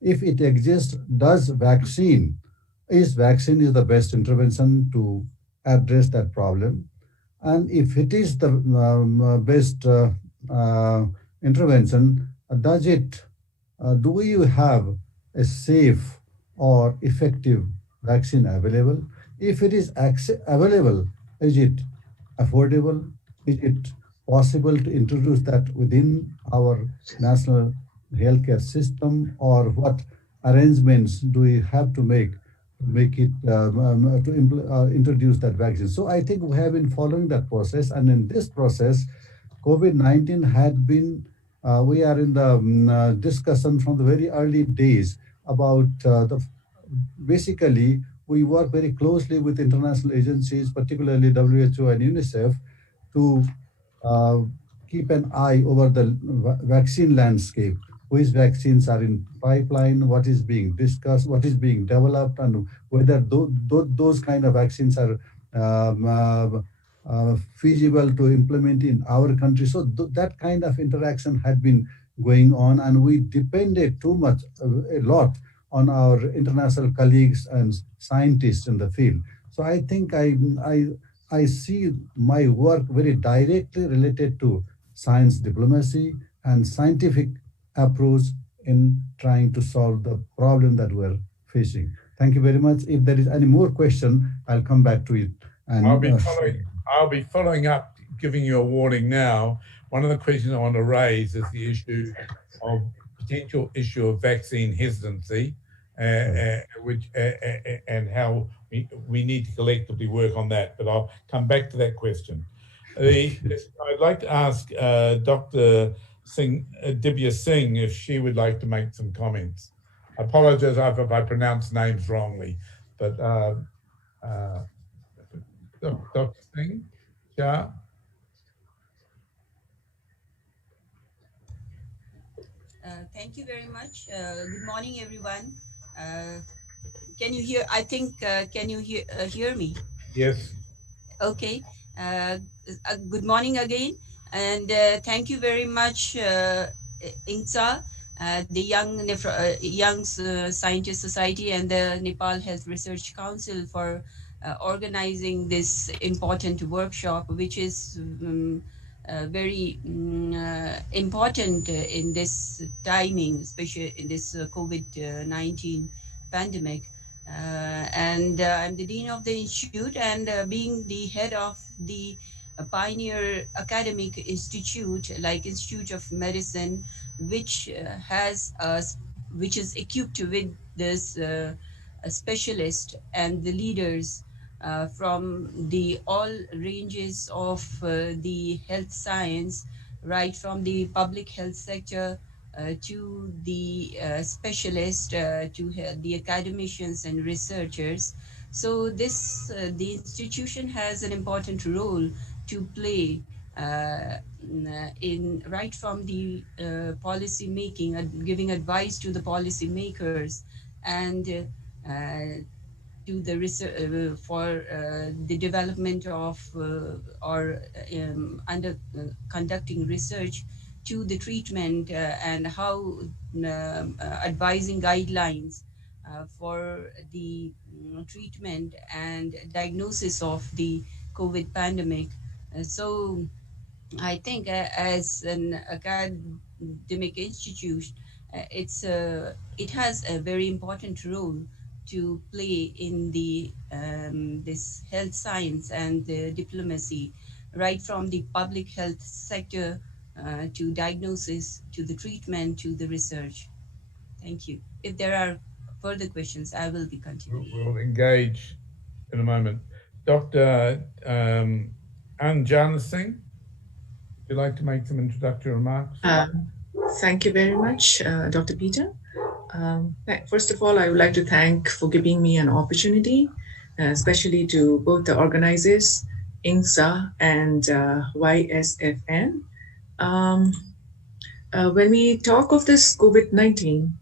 If it exists, is vaccine is the best intervention to address that problem? And if it is the best intervention, do you have a safe or effective vaccine available? If it is available, is it affordable? Is it possible to introduce that within our national healthcare system, or what arrangements do we have to make it to introduce that vaccine? So I think we have been following that process, and in this process, COVID-19 had been. We are in the discussion from the very early days about basically we work very closely with international agencies, particularly WHO and UNICEF, to keep an eye over the vaccine landscape. Which vaccines are in pipeline, what is being discussed, what is being developed, and whether those kind of vaccines are feasible to implement in our country. So that kind of interaction had been going on, and we depended a lot on our international colleagues and scientists in the field. So I think I see my work very directly related to science diplomacy and scientific approach in trying to solve the problem that we're facing. Thank you very much. If there is any more question, I'll come back to it. And I'll be following up, giving you a warning now. One of the questions I want to raise is the issue of potential issue of vaccine hesitancy, which and how we need to collectively work on that. But I'll come back to that question. I'd like to ask Dr. Dibya Singh if she would like to make some comments. I apologize if I pronounce names wrongly, but Dr. Singh, yeah. Thank you very much. Good morning, everyone. Can you hear? I think. Can you hear me? Yes. Okay. Good morning again, and thank you very much, INSA, the Young Scientist Society, and the Nepal Health Research Council for organizing this important workshop, which is very important in this timing, especially in this COVID-19 pandemic. And I'm the Dean of the Institute, and being the head of the a pioneer academic institute like Institute of Medicine, which which is equipped with this specialist and the leaders from the all ranges of the health science, right from the public health sector to the specialists, to the academicians and researchers. So this the institution has an important role to play in right from the policy making, giving advice to the policy makers, and to the research for the development of or under conducting research to the treatment and how advising guidelines for the treatment and diagnosis of the COVID pandemic. So I think as an academic institution, it has a very important role to play in the this health science and the diplomacy, right from the public health sector to diagnosis, to the treatment, to the research. Thank you. If there are further questions, I will be continuing. We'll engage in a moment. Dr. Anjana Singh, would you like to make some introductory remarks? Thank you very much, Dr. Peter. First of all, I would like to thank for giving me an opportunity, especially to both the organizers, INSA and YSFN. When we talk of this COVID-19,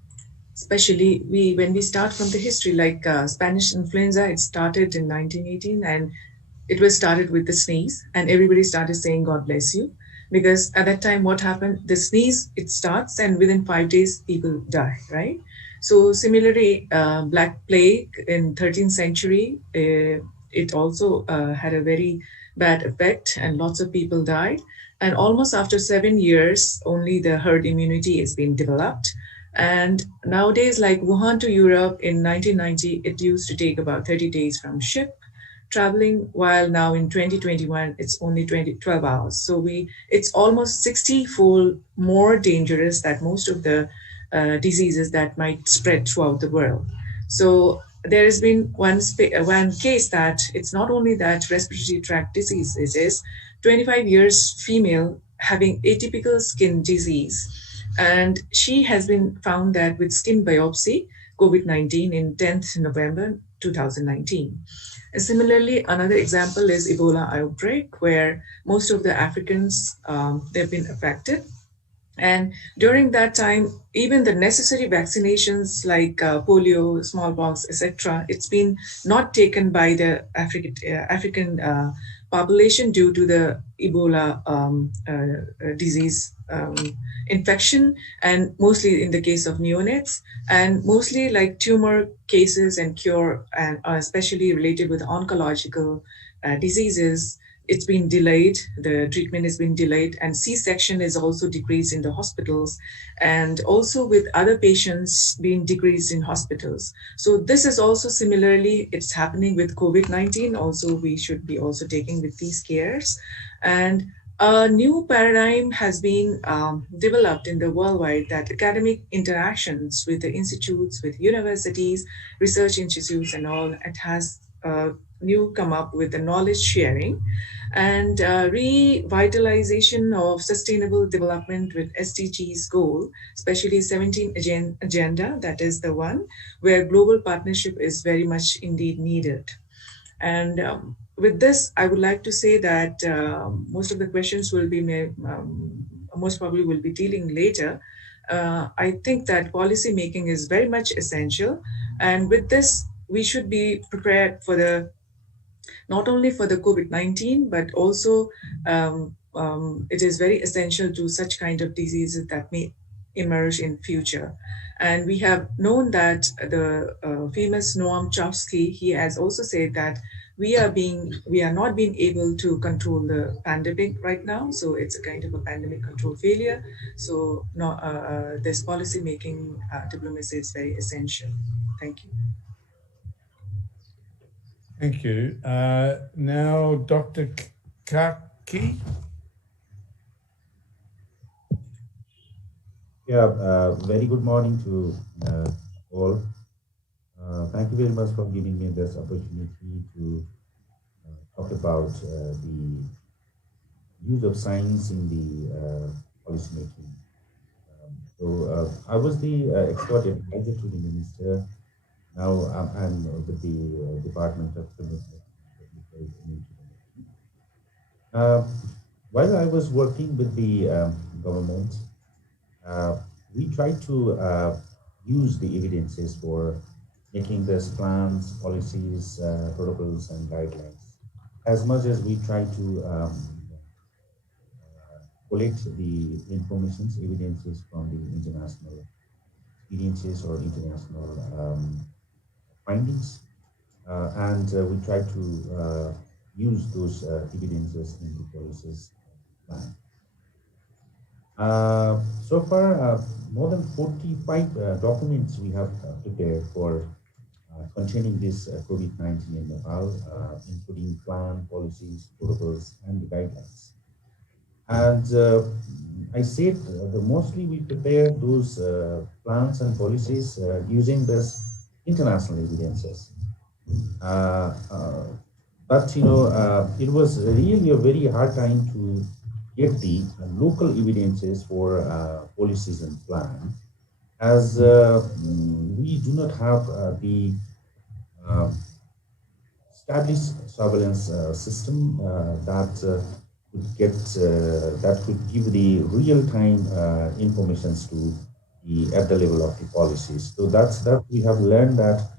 especially when we start from the history, like Spanish influenza, it started in 1918 and it was started with the sneeze and everybody started saying, God bless you. Because at that time, what happened, the sneeze, it starts and within 5 days, people die, right? So similarly, Black Plague in 13th century, it also had a very bad effect and lots of people died. And almost after 7 years, only the herd immunity has been developed. And nowadays, like Wuhan to Europe in 1990, it used to take about 30 days from ship traveling, while now in 2021, it's only 12 hours. So it's almost 60-fold more dangerous than most of the diseases that might spread throughout the world. So there has been one case that it's not only that respiratory tract disease, it is 25 years female having atypical skin disease. And she has been found that with skin biopsy, COVID-19 in 10th November 2019. And similarly, another example is Ebola outbreak, where most of the Africans, they've been affected. And during that time, even the necessary vaccinations like polio, smallpox, etc., it's been not taken by the African population due to the Ebola disease infection, and mostly in the case of neonates, and mostly like tumor cases and cure, and especially related with oncological diseases, it's been delayed, the treatment has been delayed, and C-section is also decreased in the hospitals, and also with other patients being decreased in hospitals. So this is also similarly, it's happening with COVID-19. Also, we should be also taking with these cares. And a new paradigm has been developed in the worldwide, that academic interactions with the institutes, with universities, research institutes and all, it has come up with the knowledge sharing and revitalization of sustainable development with SDGs goal, especially 17 agenda, that is the one where global partnership is very much indeed needed. And with this, I would like to say that most of the questions will be most probably will be dealing later. I think that policy making is very much essential. And with this, we should be prepared for the not only for the COVID-19, but also it is very essential to such kind of diseases that may emerge in future. And we have known that the famous Noam Chomsky, he has also said that we are not being able to control the pandemic right now. So it's a kind of a pandemic control failure. So this policy making diplomacy is very essential. Thank you. Thank you. Now, Dr. key? Yeah, very good morning to all. Thank you very much for giving me this opportunity to talk about the use of science in the policy making. I was the expert advisor to the minister. Now I'm with the Department of Commitment. While I was working with the government, we tried to use the evidences for making these plans, policies, protocols, and guidelines. As much as we try to collect the information, evidences from the international experiences or international findings, and we try to use those evidences in the policies plan. So far, more than 45 documents we have prepared for containing this COVID-19 in Nepal, including plan, policies, protocols, and the guidelines. And I said mostly we prepare those plans and policies using this international evidences. But it was really a very hard time to get the local evidences for policies and plan, as we do not have the established surveillance system that could give the real-time information to at the level of the policies. So that we have learned that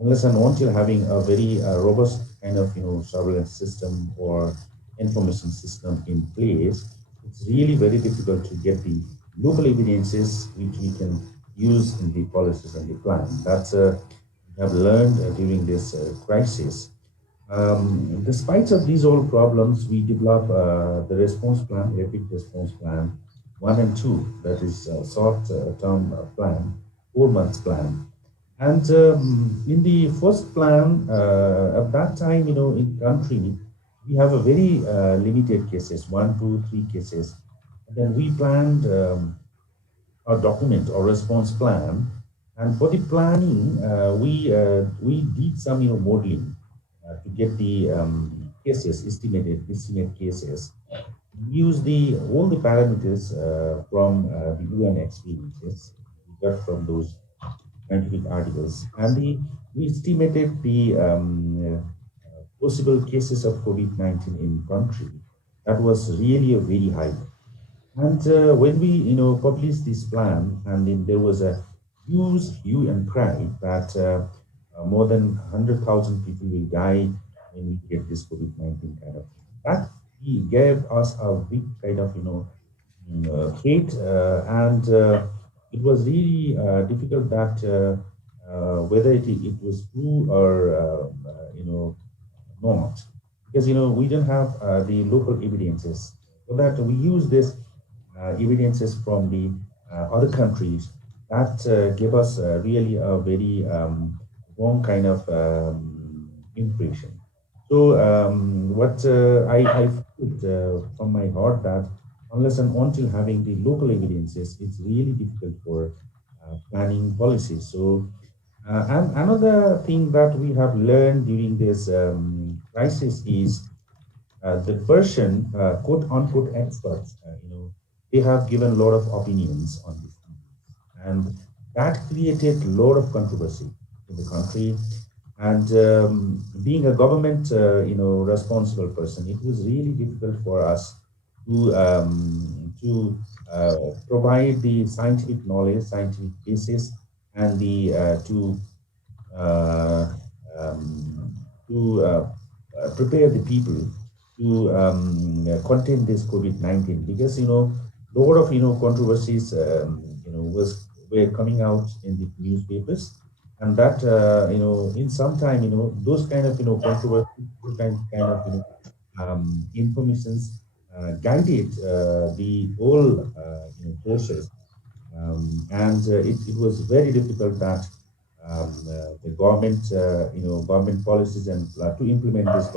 unless and until having a very robust kind of surveillance system or information system in place, it's really very difficult to get the local evidences which we can use in the policies and the plan. That's we have learned during this crisis. Despite of these all problems, we developed the response plan, rapid response plan 1 and 2, that is short-term plan, 4 months plan. And in the first plan, at that time, in country, we have a very limited cases, 1, 2, 3 cases. And then we planned our document or response plan. And for the planning, we did some modeling to get the cases, estimate cases. We use all the parameters from the UN experiences we got from those scientific articles, and we estimated the possible cases of COVID-19 in country. That was really a very high. And when we published this plan, and then there was a huge hue and cry that more than 100,000 people will die when we get this COVID-19 kind of thing. That gave us a big kind of hate, and it was really difficult that whether it was true or not, because we don't have the local evidences, so that we use this evidences from the other countries that gave us really a very wrong kind of impression. So what I felt from my heart that unless and until having the local evidences, it's really difficult for planning policies. So and another thing that we have learned during this crisis is the person, quote unquote experts, they have given a lot of opinions on this, and that created a lot of controversy in the country. And being a government, responsible person, it was really difficult for us to provide the scientific knowledge, scientific basis, and the prepare the people to contain this COVID-19, because lot of controversies were coming out in the newspapers, and that in some time those kind of controversies, kind of informations guided the whole process, and it was very difficult that the government government policies and to implement this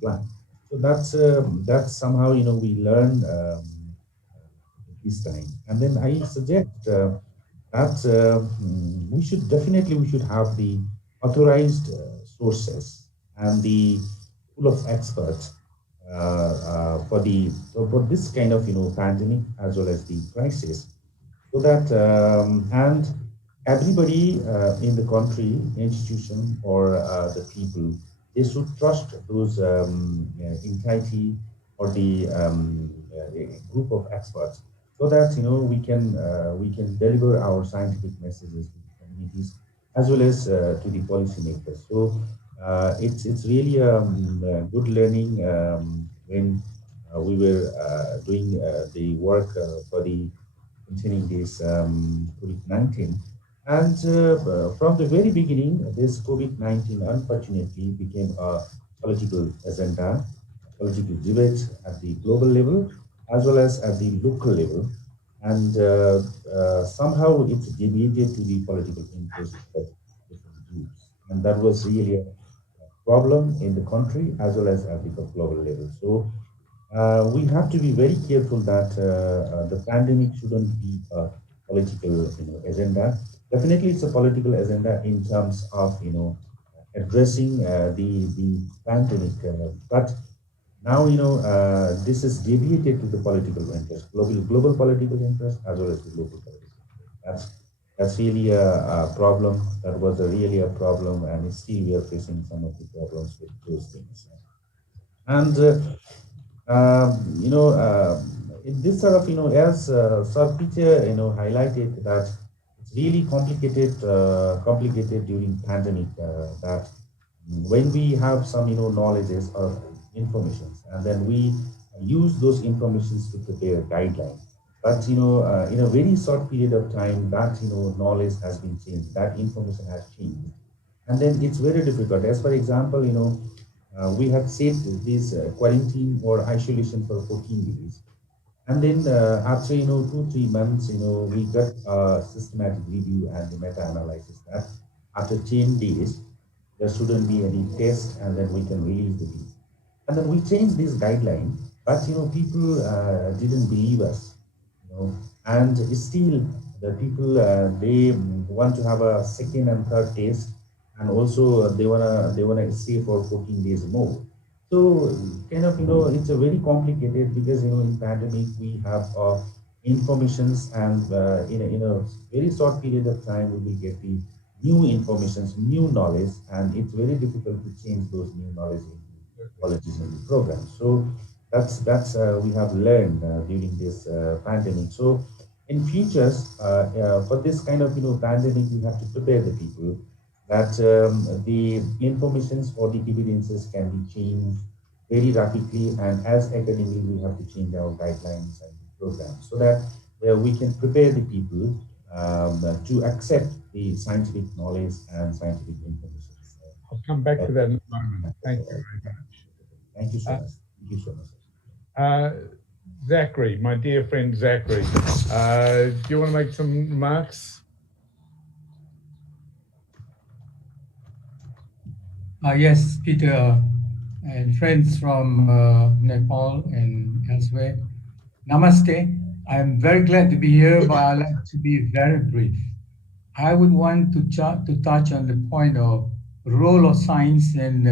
plan. So that's somehow we learn this time. And then I suggest that we should have the authorized sources and the pool of experts for this kind of pandemic as well as the crisis, so that and everybody in the country, institution or the people, they should trust those entity or the group of experts, so that we can deliver our scientific messages to the communities as well as to the policymakers. So it's really good learning when we were doing the work for the containing this COVID-19. And from the very beginning, this COVID-19 unfortunately became a political agenda, a political debate at the global level as well as at the local level. And somehow it's deviated to the political interests of different groups. And that was really a problem in the country as well as at the global level. So we have to be very careful that the pandemic shouldn't be a political agenda. Definitely, it's a political agenda in terms of addressing the pandemic, but now this is deviated to the political interest, global political interest as well as the local political interest. That's really a problem. That was really a problem, and still we are facing some of the problems with those things. And in this sort of as Sir Peter highlighted that it's really complicated during pandemic, that when we have some knowledges or informations, and then we use those informations to prepare guidelines. But in a very short period of time, that knowledge has been changed, that information has changed, and then it's very difficult. As for example, we have set this quarantine or isolation for 14 days. And then after 2-3 months, we got a systematic review and the meta-analysis that after 10 days, there shouldn't be any test, and then we can release the people. And then we changed this guideline, but people didn't believe us, and still the people they want to have a second and third test, and also they wanna stay for 14 days more. So kind of it's a very complicated, because in pandemic we have informations, and in a very short period of time we will get the new informations, new knowledge, and it's very difficult to change those new knowledge into policies and programs. So that's we have learned during this pandemic. So in futures, for this kind of pandemic, we have to prepare the people that the informations or the evidences can be changed very rapidly, and as accordingly we have to change our guidelines and programs, so that we can prepare the people to accept the scientific knowledge and scientific information. I'll come back to that in a moment. Thank you very much. Thank you so much. Thank you so much. Zachary, my dear friend Zachary, do you want to make some remarks? Yes, Peter, and friends from Nepal and elsewhere. Namaste. I'm very glad to be here, but I'd like to be very brief. I would want to touch on the point of role of science and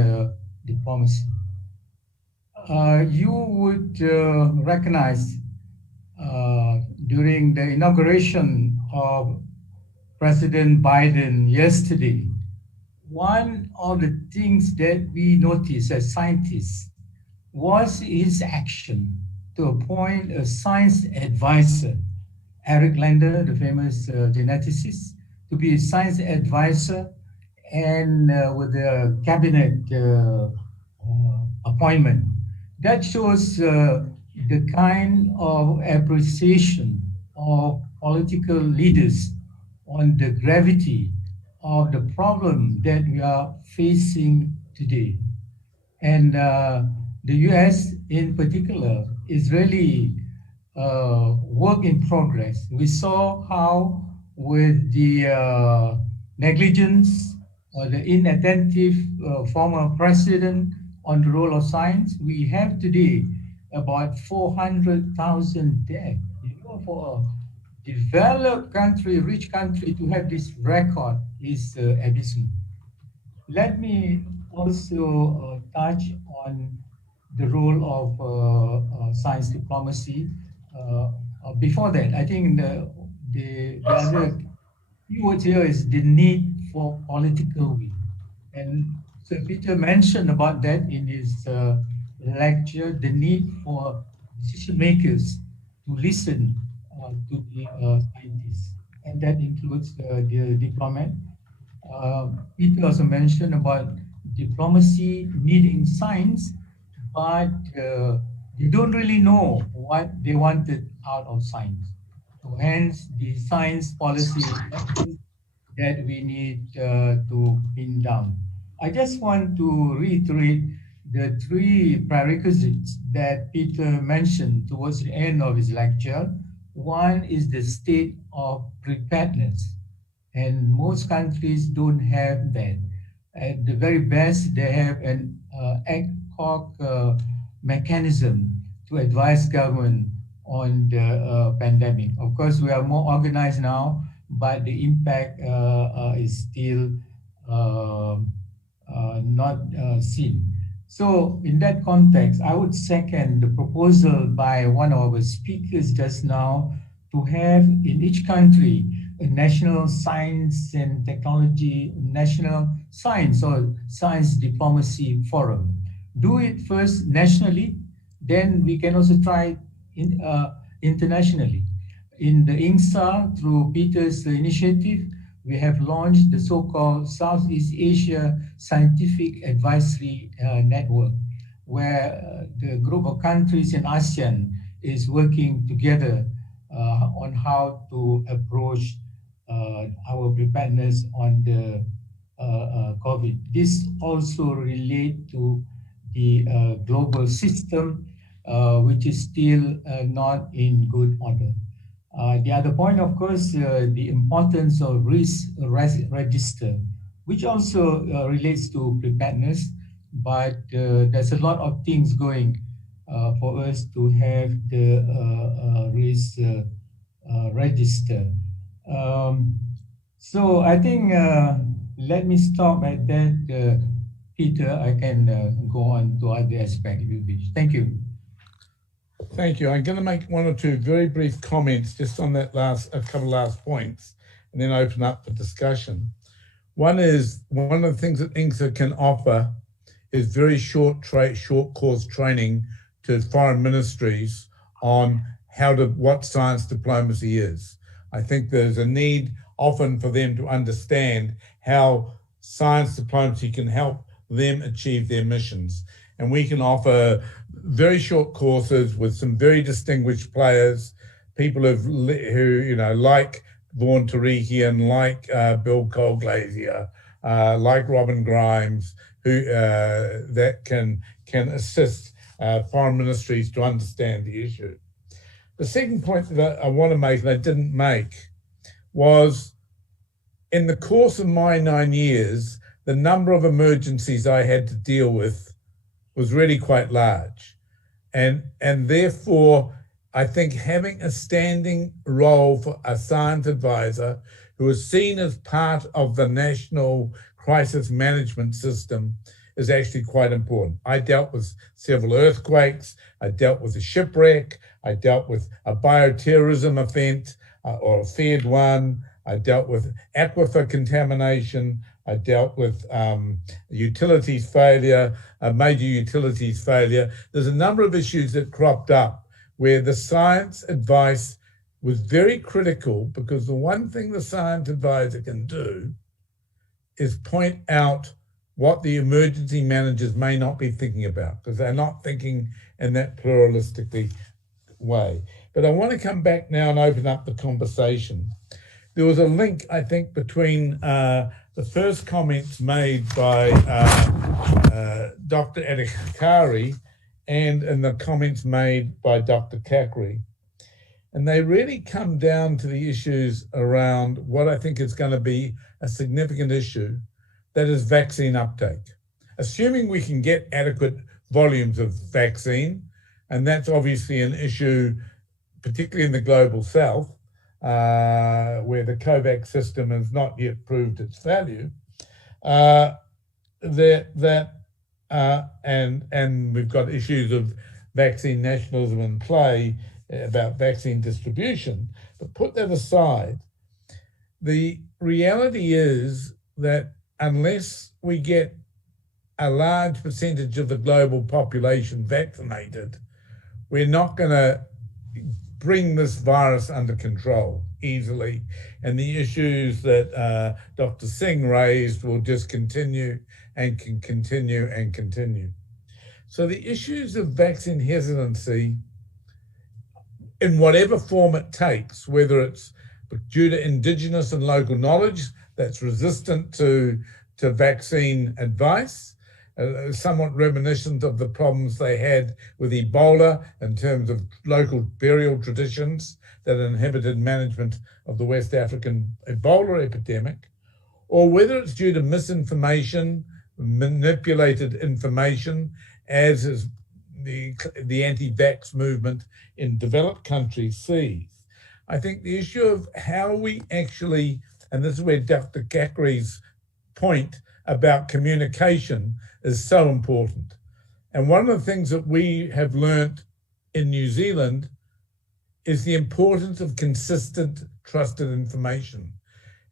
diplomacy. You would recognize during the inauguration of President Biden yesterday, one of the things that we noticed as scientists was his action to appoint a science advisor, Eric Lander, the famous geneticist, to be a science advisor, and with a cabinet appointment. That shows the kind of appreciation of political leaders on the gravity of the problem that we are facing today. And the US in particular is really work in progress. We saw how with the negligence or the inattentive former president on the role of science. We have today about 400,000 dead. You know, for a developed country, rich country, to have this record is abysmal. Let me also touch on the role of science diplomacy. Before that, I think the other keyword here is the need for political will. And Sir Peter mentioned about that in his lecture, the need for decision makers to listen to the scientists, and that includes the diplomat. Peter also mentioned about diplomacy needing science, but they don't really know what they wanted out of science. So hence the science policy that we need to pin down. I just want to reiterate the 3 prerequisites that Peter mentioned towards the end of his lecture. One is the state of preparedness, and most countries don't have that. At the very best, they have an ad hoc mechanism to advise government on the pandemic. Of course, we are more organized now, but the impact is still not seen. So in that context, I would second the proposal by one of our speakers just now to have in each country a national science and technology, national science or science diplomacy forum. Do it first nationally, then we can also try internationally. In the INSA, through Peter's initiative, we have launched the so-called Southeast Asia Scientific Advisory Network, where the group of countries in ASEAN is working together on how to approach our preparedness on the COVID. This also relates to the global system, which is still not in good order. The other point, of course, the importance of risk register, which also relates to preparedness, but there's a lot of things going for us to have the risk register. So I think let me stop at that. Peter, I can go on to other aspects if you wish. Thank you. Thank you. I'm going to make 1 or 2 very brief comments just on that a couple last points, and then open up the discussion. One is, one of the things that INSA can offer is very short course training to foreign ministries on what science diplomacy is. I think there's a need often for them to understand how science diplomacy can help them achieve their missions. And we can offer very short courses with some very distinguished players, people who you know, like Vaughan Tarikian, like Bill Colglazier, like Robin Grimes, who that can assist foreign ministries to understand the issue. The second point that I want to make, and I didn't make, was in the course of my 9 years, the number of emergencies I had to deal with was really quite large. And therefore, I think having a standing role for a science advisor who is seen as part of the national crisis management system is actually quite important. I dealt with several earthquakes, I dealt with a shipwreck, I dealt with a bioterrorism event or a feared one, I dealt with aquifer contamination, I dealt with utilities failure, major utilities failure. There's a number of issues that cropped up where the science advice was very critical, because the one thing the science advisor can do is point out what the emergency managers may not be thinking about, because they're not thinking in that pluralistic way. But I want to come back now and open up the conversation. There was a link, I think, between the first comments made by Dr. Adhikari and the comments made by Dr. Kakri. And they really come down to the issues around what I think is going to be a significant issue, that is vaccine uptake. assuming we can get adequate volumes of vaccine, and that's obviously an issue, particularly in the global south, where the COVAX system has not yet proved its value, and we've got issues of vaccine nationalism in play about vaccine distribution. But put that aside, the reality is that unless we get a large percentage of the global population vaccinated, we're not going to bring this virus under control easily. And the issues that Dr. Singh raised will just continue and can continue and continue. So the issues of vaccine hesitancy, in whatever form it takes, whether it's due to indigenous and local knowledge that's resistant to vaccine advice, somewhat reminiscent of the problems they had with Ebola in terms of local burial traditions that inhibited management of the West African Ebola epidemic, or whether it's due to misinformation, manipulated information, as is the anti-vax movement in developed countries sees. I think the issue of how we actually, and this is where Dr. Kakri's point about communication is so important. And one of the things that we have learnt in New Zealand is the importance of consistent, trusted information.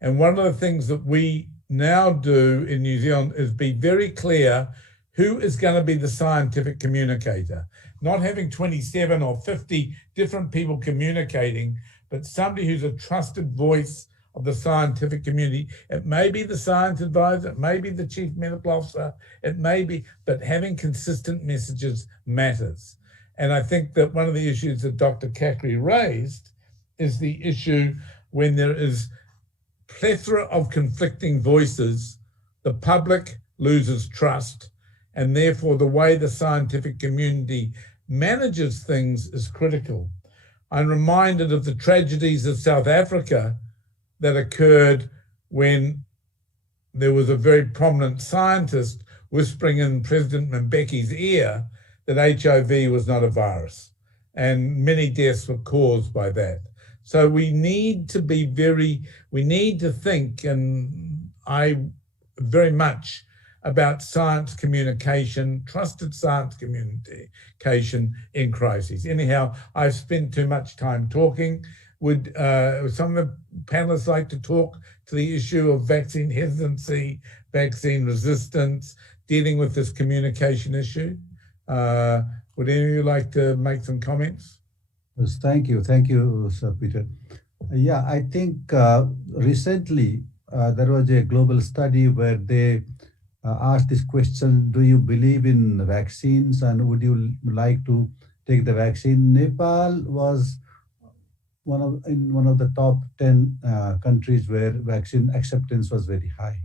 And one of the things that we now do in New Zealand is be very clear who is going to be the scientific communicator, not having 27 or 50 different people communicating, but somebody who's a trusted voice of the scientific community. It may be the science advisor, it may be the chief medical officer, it may be, but having consistent messages matters. And I think that one of the issues that Dr. Kakri raised is the issue when there is plethora of conflicting voices, the public loses trust, and therefore the way the scientific community manages things is critical. I'm reminded of the tragedies of South Africa that occurred when there was a very prominent scientist whispering in President Mbeki's ear that HIV was not a virus, and many deaths were caused by that. So we need to be we need to think, and I very much, about science communication, trusted science communication in crises. Anyhow, I've spent too much time talking. Would some of the panelists like to talk to the issue of vaccine hesitancy, vaccine resistance, dealing with this communication issue? Would any of you like to make some comments? Yes, thank you, Sir Peter. Yeah, I think recently there was a global study where they asked this question: do you believe in vaccines and would you like to take the vaccine? Nepal was one of the top 10 countries where vaccine acceptance was very high.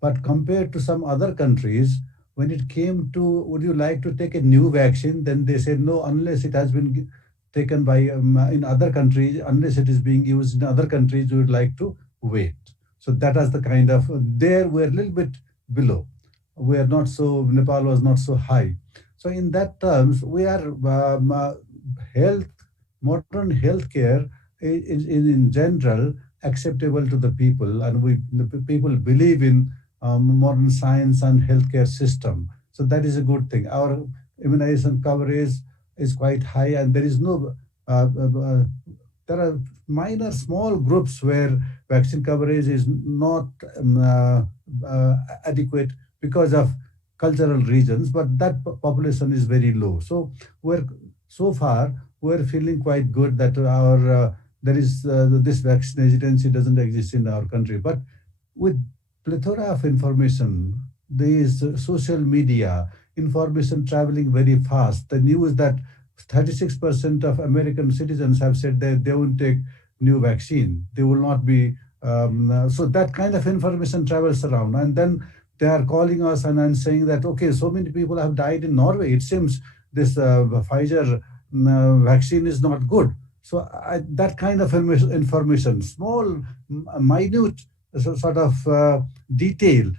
But compared to some other countries, when it came to would you like to take a new vaccine, then they said no, unless it has been taken by in other countries, unless it is being used in other countries, we would like to wait. So that was the kind of, there we're a little bit below. We are not so, Nepal was not so high. So in that terms, we are modern healthcare is in general acceptable to the people, and the people believe in modern science and healthcare system. So that is a good thing. Our immunization coverage is quite high, and there is no, there are minor small groups where vaccine coverage is not adequate because of cultural reasons, but that population is very low. So so far we're feeling quite good that our there is this vaccine hesitancy doesn't exist in our country. But with plethora of information, there is social media, information traveling very fast. The news that 36% of American citizens have said that they won't take new vaccine. They will not be, so that kind of information travels around. And then they are calling us and saying that, okay, so many people have died in Norway. It seems this Pfizer vaccine is not good. So that kind of information, small, minute sort of detail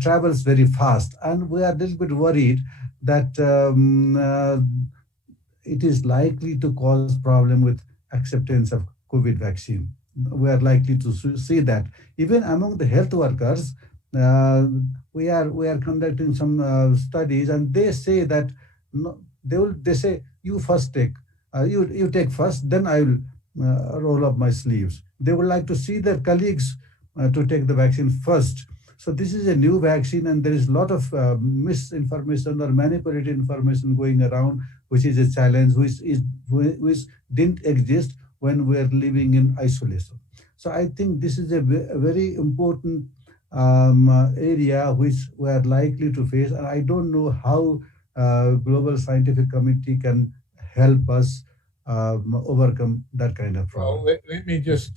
travels very fast, and we are a little bit worried that it is likely to cause problem with acceptance of COVID vaccine. We are likely to see that. Even among the health workers, we are conducting some studies, and they say that they say you first take, you take first, then I will roll up my sleeves. They would like to see their colleagues to take the vaccine first. So this is a new vaccine, and there is a lot of misinformation or manipulated information going around, which is a challenge which didn't exist when we are living in isolation. So I think this is a very important area which we are likely to face, and I don't know how global scientific committee can help us overcome that kind of problem. Well, let me just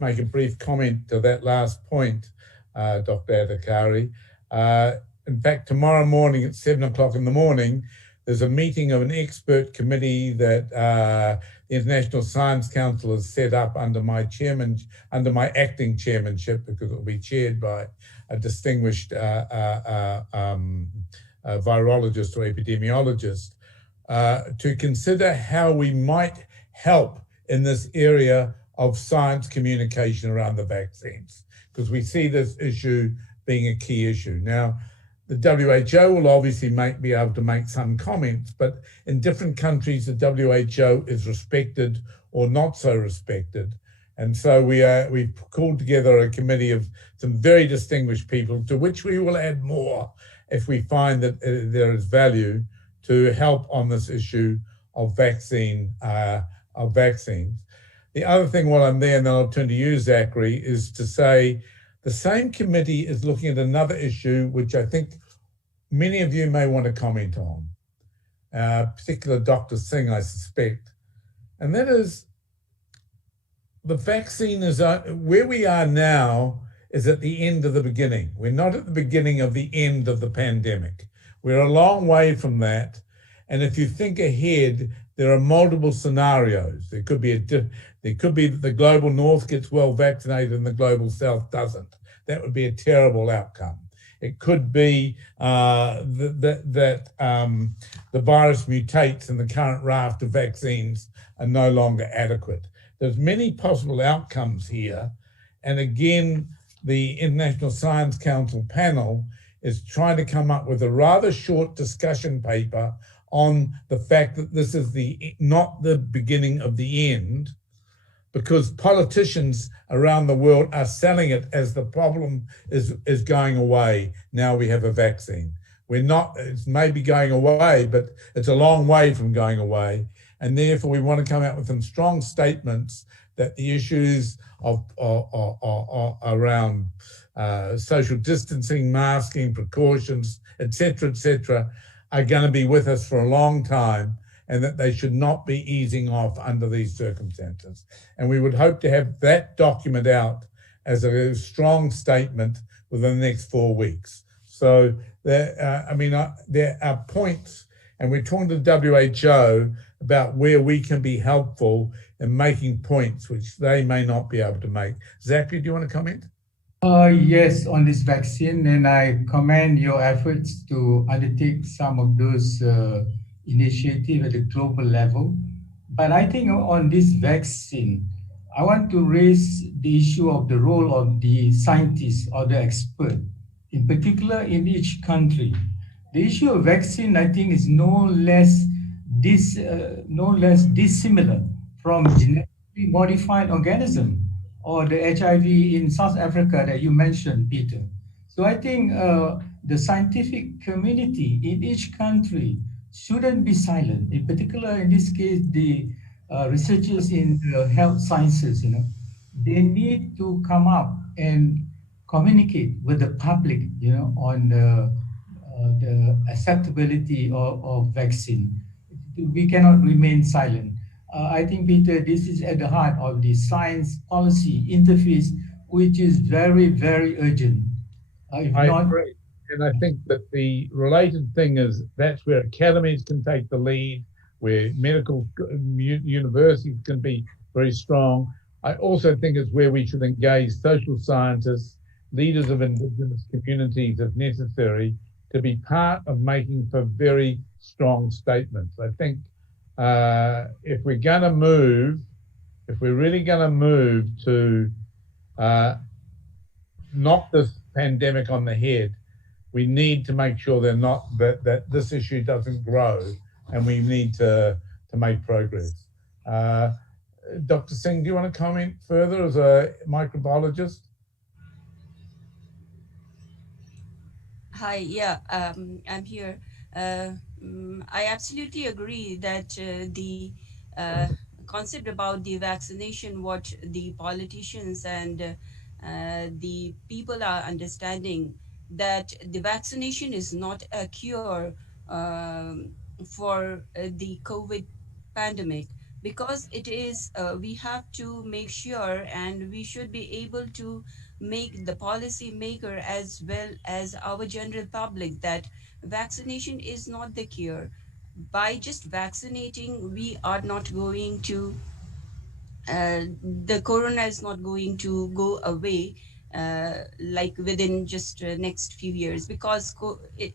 make a brief comment to that last point, Dr. Adhikari. In fact, tomorrow morning at 7 o'clock in the morning, there's a meeting of an expert committee that the International Science Council has set up under my acting chairmanship, because it will be chaired by a distinguished virologist or epidemiologist, to consider how we might help in this area of science communication around the vaccines, because we see this issue being a key issue. Now, the WHO will obviously be able to make some comments, but in different countries, the WHO is respected or not so respected. And so we've called together a committee of some very distinguished people, to which we will add more if we find that there is value to help on this issue of vaccines. The other thing while I'm there, and then I'll turn to you, Zachary, is to say the same committee is looking at another issue, which I think many of you may want to comment on, particularly Dr. Singh, I suspect. And that is, the vaccine is, where we are now is at the end of the beginning. We're not at the beginning of the end of the pandemic. We're a long way from that. And if you think ahead, there are multiple scenarios. There could be that the global north gets well vaccinated and the global south doesn't. That would be a terrible outcome. It could be that the virus mutates and the current raft of vaccines are no longer adequate. There's many possible outcomes here. And again, the International Science Council panel is trying to come up with a rather short discussion paper on the fact that this is not the beginning of the end, because politicians around the world are selling it as the problem is going away. Now we have a vaccine. It's maybe going away, but it's a long way from going away. And therefore we want to come out with some strong statements that the issues around social distancing, masking, precautions, et cetera, are going to be with us for a long time, and that they should not be easing off under these circumstances. And we would hope to have that document out as a strong statement within the next 4 weeks. So there are points, and we're talking to the WHO about where we can be helpful in making points which they may not be able to make. Zachary, do you want to comment? Yes, on this vaccine, and I commend your efforts to undertake some of those initiatives at the global level. But I think on this vaccine, I want to raise the issue of the role of the scientists or the expert, in particular in each country. The issue of vaccine, I think, is no less dissimilar from genetically modified organism, or the HIV in South Africa that you mentioned, Peter. So I think the scientific community in each country shouldn't be silent. In particular, in this case, the researchers in the health sciences, they need to come up and communicate with the public, on the acceptability of vaccine. We cannot remain silent. I think, Peter, this is at the heart of the science policy interface, which is very, very urgent. I agree. And I think that the related thing is that's where academies can take the lead, where medical universities can be very strong. I also think it's where we should engage social scientists, leaders of indigenous communities, if necessary, to be part of making for very strong statements. I think if we're really going to move to knock this pandemic on the head, we need to make sure that this issue doesn't grow, and we need to make progress. Dr. Singh, do you want to comment further as a microbiologist? Hi, yeah, I'm here. I absolutely agree that the concept about the vaccination, what the politicians and the people are understanding, that the vaccination is not a cure for the COVID pandemic, because it is, we have to make sure, and we should be able to make the policy maker as well as our general public, that vaccination is not the cure. By just vaccinating, we are not going to, the corona is not going to go away like within just next few years, because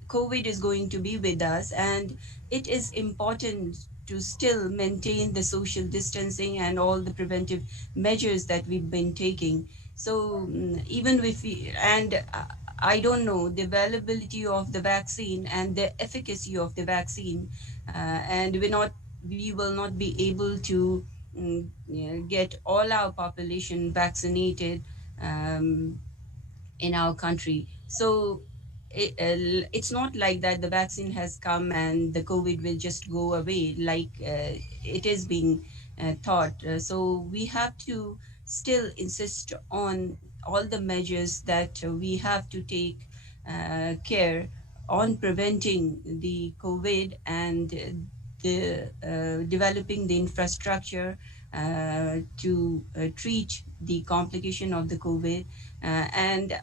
COVID is going to be with us, and it is important to still maintain the social distancing and all the preventive measures that we've been taking. So even if I don't know the availability of the vaccine and the efficacy of the vaccine, and we will not be able to get all our population vaccinated in our country. So it's not like that the vaccine has come and the COVID will just go away like it is being thought. So we have to still insist on all the measures that we have to take care on preventing the COVID, and the developing the infrastructure to treat the complication of the COVID. And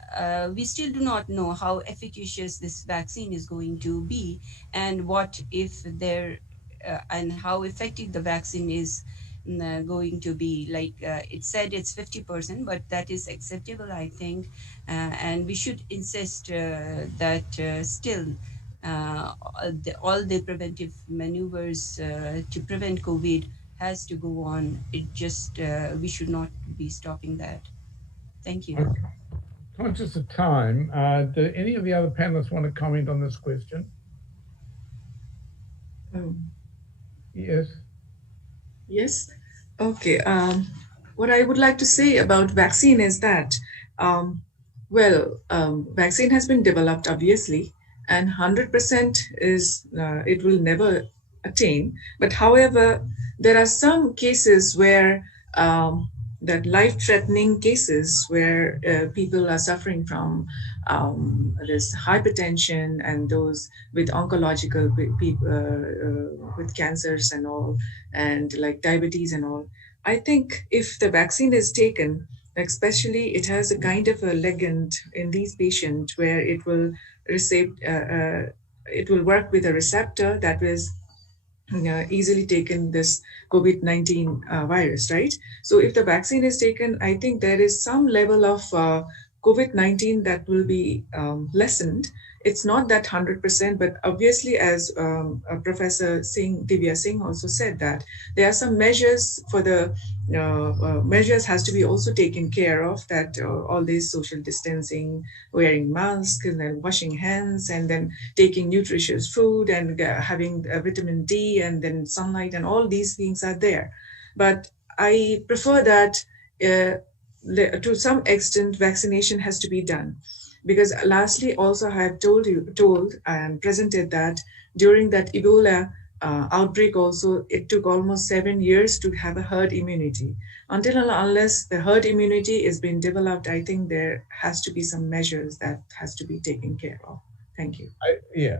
we still do not know how efficacious this vaccine is going to be, and what if and how effective the vaccine is going to be. Like it said it's 50%, but that is acceptable, I think. And we should insist that still all the preventive maneuvers to prevent COVID has to go on. It just, we should not be stopping that. Thank you. Okay. Conscious of time, do any of the other panelists want to comment on this question? Yes. Yes. Okay. What I would like to say about vaccine is that, vaccine has been developed, obviously, and 100% is, it will never attain. But however, there are some cases where that life-threatening cases where people are suffering from this hypertension, and those with oncological with cancers and all, and like diabetes and all. I think if the vaccine is taken, especially it has a kind of a ligand in these patients where it will receive, it will work with a receptor that is easily taken this COVID-19 virus, right? So if the vaccine is taken, I think there is some level of COVID-19 that will be lessened. It's not that 100%, but obviously, as Professor Divya Singh also said, that there are some measures for the measures has to be also taken care of, that all this social distancing, wearing masks, and then washing hands, and then taking nutritious food, and having vitamin D, and then sunlight, and all these things are there. But I prefer that to some extent vaccination has to be done. Because lastly, also I have told and presented that during that Ebola outbreak also, it took almost 7 years to have a herd immunity. Until and unless the herd immunity is being developed, I think there has to be some measures that has to be taken care of. Thank you.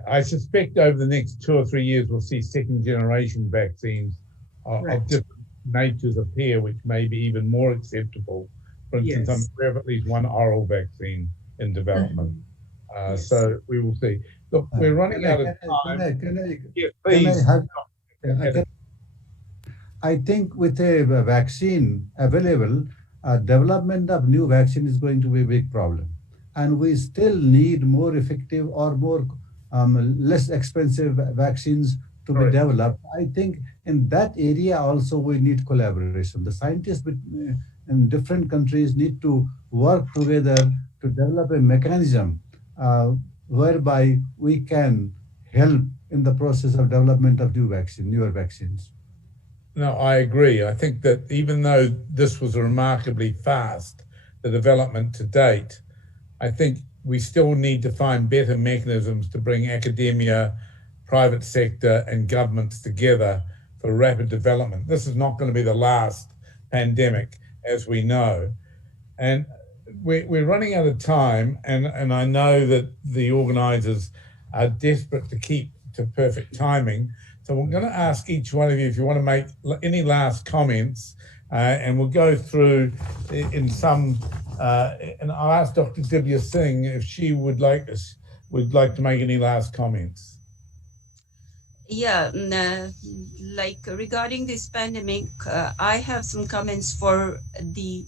I suspect over the next 2 or 3 years, we'll see second generation vaccines of different natures appear, which may be even more acceptable. For instance, we have at least one oral vaccine in development. So we will see. Look, we're running out of time. I think with a vaccine available, development of new vaccine is going to be a big problem. and we still need more effective or more less expensive vaccines to be developed. I think in that area also we need collaboration. The scientists in different countries need to work together to develop a mechanism whereby we can help in the process of development of newer vaccines. No, I agree. I think that even though this was remarkably fast, the development to date, I think we still need to find better mechanisms to bring academia, private sector, and governments together for rapid development. This is not going to be the last pandemic, as we know. And we're running out of time, and I know that the organisers are desperate to keep to perfect timing. So I'm going to ask each one of you if you want to make any last comments, and we'll go through in some, and I'll ask Dr. Divya Singh if she would like to make any last comments. Yeah, like regarding this pandemic, I have some comments for the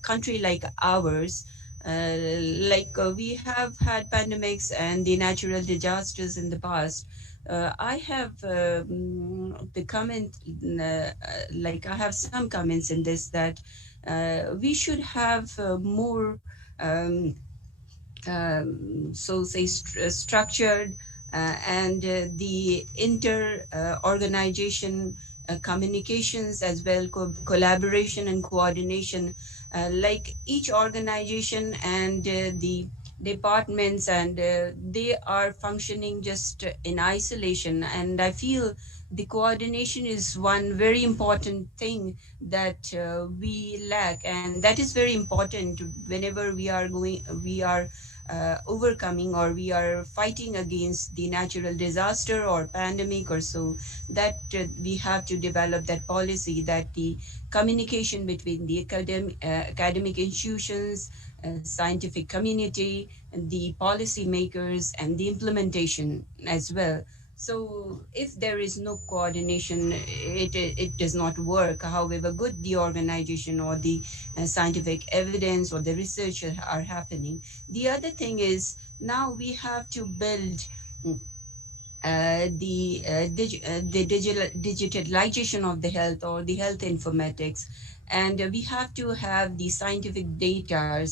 country like ours. We have had pandemics and the natural disasters in the past. I have the comment, I have some comments in this that we should have more, structured and the inter-organization communications as well, collaboration and coordination, like each organization and the departments, and they are functioning just in isolation. And I feel the coordination is one very important thing that we lack, and that is very important whenever we are overcoming or we are fighting against the natural disaster or pandemic or so, that we have to develop that policy, that the communication between the academic institutions, scientific community, and the policy makers, and the implementation as well. So if there is no coordination, it does not work, however good the organization or the scientific evidence or the research are happening. The other thing is, now we have to build the digitalization of the health or the health informatics, and we have to have the scientific data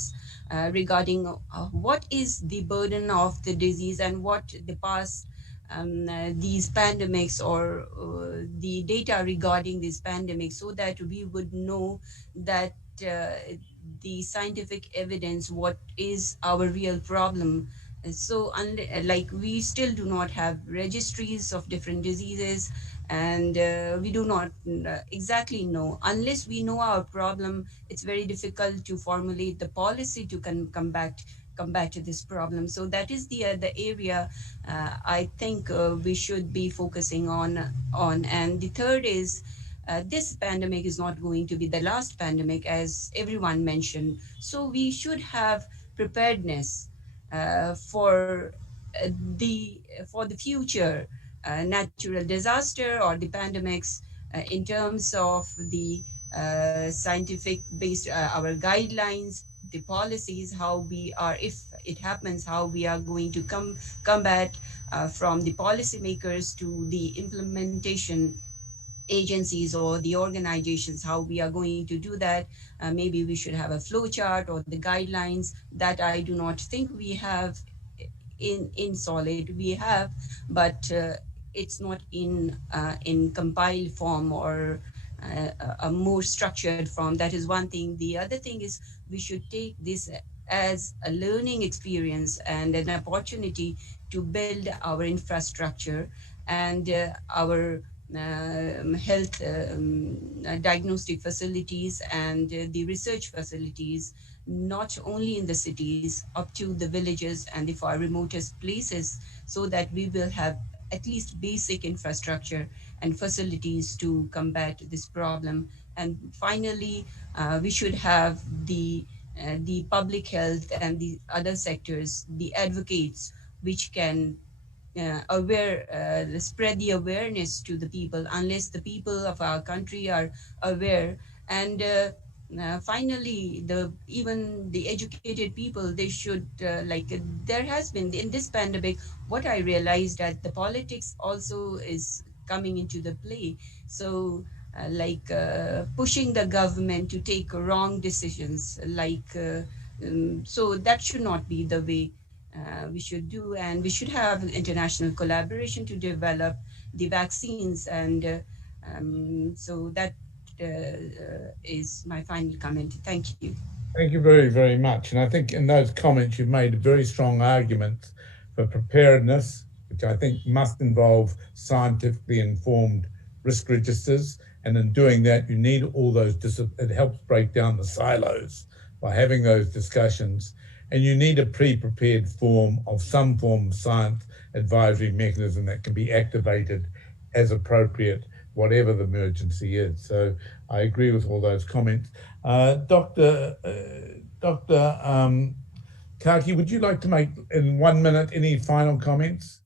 regarding what is the burden of the disease and what the past these pandemics or the data regarding these pandemics, so that we would know that the scientific evidence, what is our real problem. So we still do not have registries of different diseases, and we do not exactly know. Unless we know our problem, it's very difficult to formulate the policy to come back to this problem. So that is the area I think we should be focusing on. And the third is, this pandemic is not going to be the last pandemic, as everyone mentioned. So we should have preparedness for the future natural disaster or the pandemics, in terms of the scientific based our guidelines, the policies, how we are, if it happens, how we are going to combat from the policymakers to the implementation agencies or the organizations, how we are going to do that. Maybe we should have a flow chart or the guidelines that I do not think we have in solid. We have, but it's not in compiled form or a more structured form. That is one thing. The other thing is, we should take this as a learning experience and an opportunity to build our infrastructure and our health diagnostic facilities and the research facilities, not only in the cities, up to the villages and the far remotest places, so that we will have at least basic infrastructure and facilities to combat this problem. And finally, we should have the public health and the other sectors, the advocates, which can spread the awareness to the people. Unless the people of our country are aware, and finally, even the educated people, they should there has been in this pandemic, what I realized that the politics also is coming into the play. So pushing the government to take wrong decisions, so that should not be the way we should do, and we should have international collaboration to develop the vaccines, and so that is my final comment. Thank you. Thank you very, very much. And I think in those comments, you've made a very strong argument for preparedness, which I think must involve scientifically informed risk registers. And in doing that, you need all those, it helps break down the silos by having those discussions. And you need a pre-prepared form of some form of science advisory mechanism that can be activated as appropriate, whatever the emergency is. So I agree with all those comments. Dr. Kaki, would you like to make, in 1 minute, any final comments?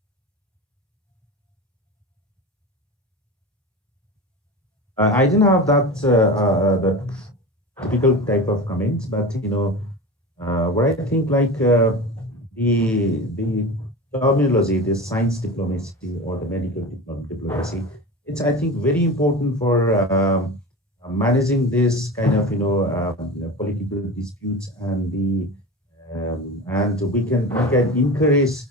I didn't have the typical type of comments, but what I think, the terminology, the science diplomacy or the medical diplomacy, it's, I think, very important for managing this kind of political disputes, and we can encourage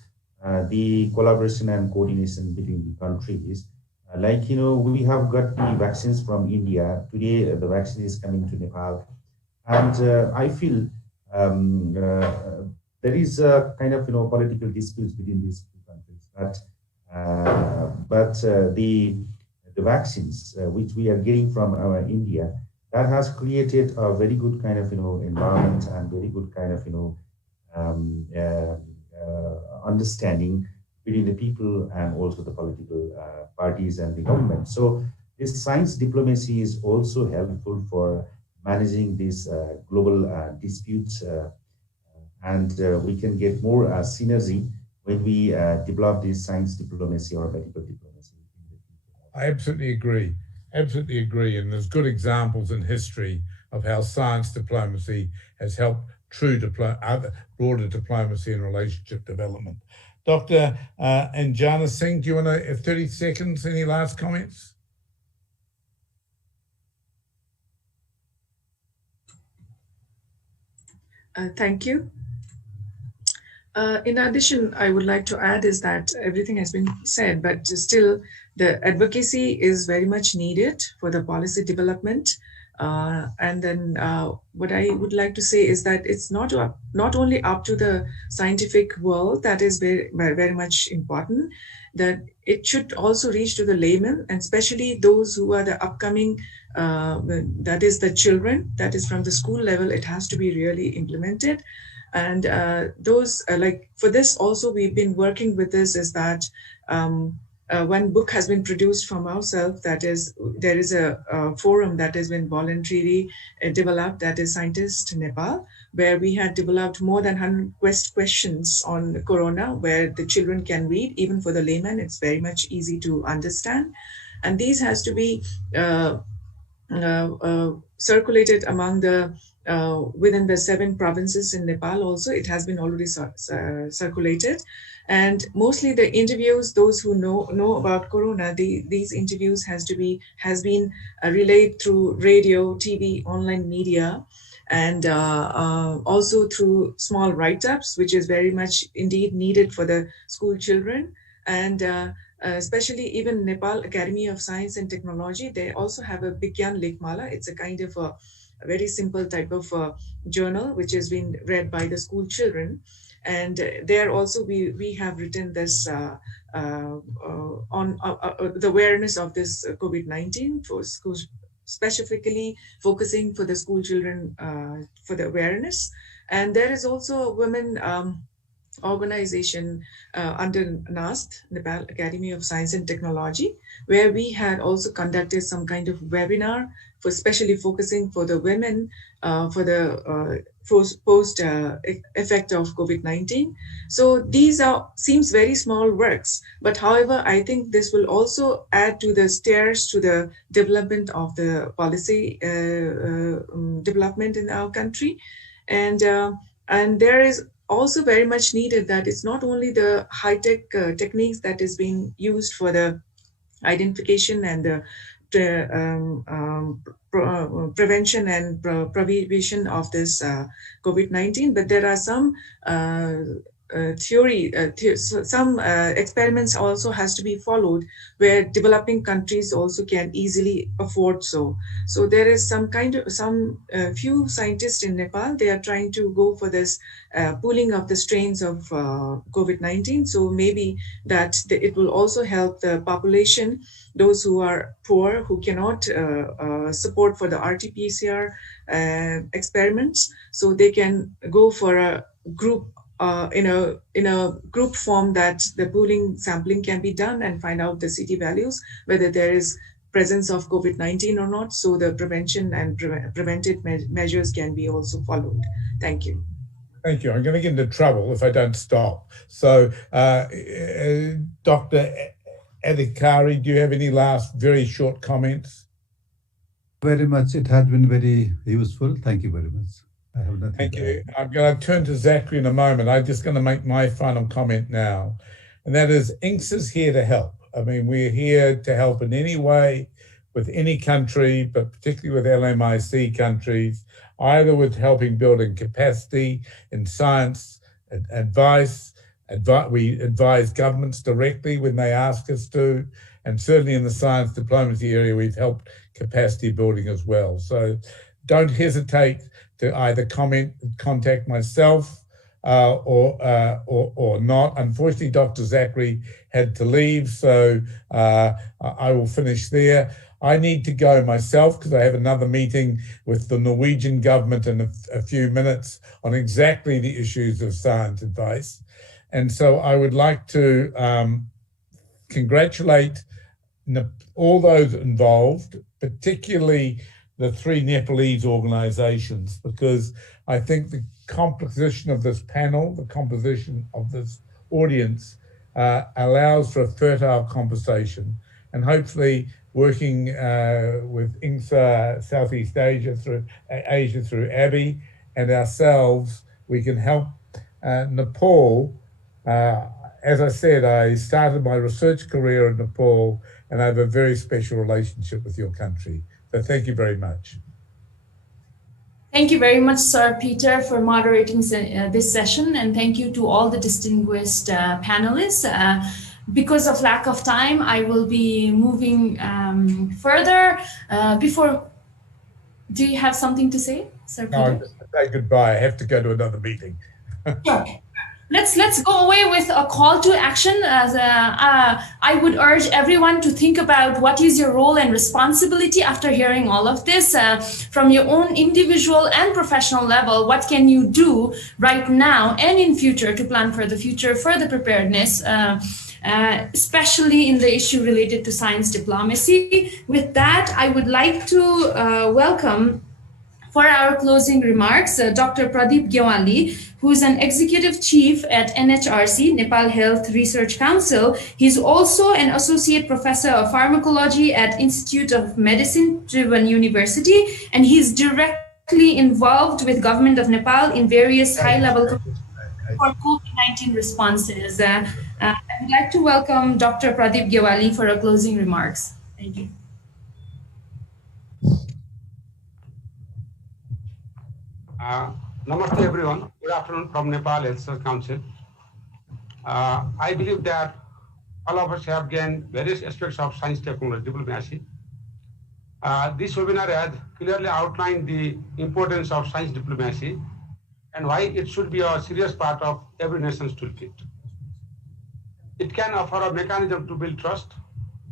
the collaboration and coordination between the countries. We have got the vaccines from India. Today, the vaccine is coming to Nepal. And I feel there is a kind of, political disputes between these two countries. But the vaccines, which we are getting from India, that has created a very good kind of, environment and very good kind of, understanding between the people and also the political parties and the government. So this science diplomacy is also helpful for managing these global disputes, and we can get more synergy when we develop this science diplomacy or medical diplomacy. I absolutely agree. Absolutely agree. And there's good examples in history of how science diplomacy has helped true broader diplomacy and relationship development. Dr. Anjana Singh, do you want to, 30 seconds, any last comments? Thank you. In addition, I would like to add is that everything has been said, but still the advocacy is very much needed for the policy development. And then what I would like to say is that it's not only up to the scientific world that is very, very much important, that it should also reach to the laymen, and especially those who are the upcoming, that is the children, that is from the school level, it has to be really implemented. And those, for this also, we've been working with this, is that one book has been produced from ourselves, that is, there is a forum that has been voluntarily developed, that is Scientist Nepal, where we had developed more than 100 questions on corona, where the children can read. Even for the layman, it's very much easy to understand. And these has to be circulated among the within the 7 provinces in Nepal. Also, it has been already circulated. And mostly the interviews, those who know about corona, these interviews has been relayed through radio, TV, online media, and also through small write-ups, which is very much indeed needed for the school children. And especially even Nepal Academy of Science and Technology, they also have a Bigyan Lekhmala. It's a kind of a very simple type of journal, which has been read by the school children. And there also we have written this on the awareness of this COVID-19 for schools, specifically focusing for the school children for the awareness. And there is also a women organization under NAST, Nepal Academy of Science and Technology, where we had also conducted some kind of webinar for especially focusing for the women for the post effect of COVID-19. So these seems very small works, but however, I think this will also add to the stairs to the development of the policy development in our country. And there is also very much needed that it's not only the high-tech techniques that is being used for the identification and the prevention and prevention of this COVID-19, but there are some some experiments also has to be followed where developing countries also can easily afford so. So there is some few scientists in Nepal, they are trying to go for this pooling of the strains of COVID-19. So maybe that it will also help the population, those who are poor, who cannot support for the RT-PCR experiments. So they can go for a group in a group form that the pooling sampling can be done and find out the CT values, whether there is presence of COVID-19 or not. So the prevention and preventive measures can be also followed. Thank you. Thank you. I'm going to get into trouble if I don't stop. So Dr. Adhikari, do you have any last very short comments? Very much. It has been very useful. Thank you very much. I have nothing. Thank you. I'm going to turn to Zachary in a moment. I'm just going to make my final comment now. And that is, INCS is here to help. I mean, we're here to help in any way with any country, but particularly with LMIC countries, either with helping building capacity in science, advice. We advise governments directly when they ask us to, and certainly in the science diplomacy area, we've helped capacity building as well. So don't hesitate to either contact myself or not. Unfortunately, Dr. Zachary had to leave, so I will finish there. I need to go myself because I have another meeting with the Norwegian government in a few minutes on exactly the issues of science advice. And so I would like to congratulate all those involved, particularly the 3 Nepalese organizations, because I think the composition of this panel, the composition of this audience allows for a fertile conversation, and hopefully working with INCSA Southeast Asia through ABI and ourselves, we can help Nepal. As I said, I started my research career in Nepal, and I have a very special relationship with your country. So thank you very much. Thank you very much, Sir Peter, for moderating this session, and thank you to all the distinguished panelists. Because of lack of time, I will be moving further. Do you have something to say, Sir Peter? No, I'm just going to say goodbye. I have to go to another meeting. Sure. Let's go away with a call to action. As I would urge everyone to think about what is your role and responsibility after hearing all of this from your own individual and professional level. What can you do right now and in future to plan for the future, for the preparedness, especially in the issue related to science diplomacy. With that, I would like to welcome for our closing remarks, Dr. Pradeep Gyawali, who is an executive chief at NHRC, Nepal Health Research Council. He's also an associate professor of pharmacology at Institute of Medicine, Tribhuvan University, and he's directly involved with Government of Nepal in various high-level for COVID-19 responses. I would like to welcome Dr. Pradeep Gyawali for our closing remarks. Thank you. Namaste everyone. Good afternoon from Nepal Health Research Council. I believe that all of us have gained various aspects of science technology diplomacy. This webinar has clearly outlined the importance of science diplomacy and why it should be a serious part of every nation's toolkit. It can offer a mechanism to build trust,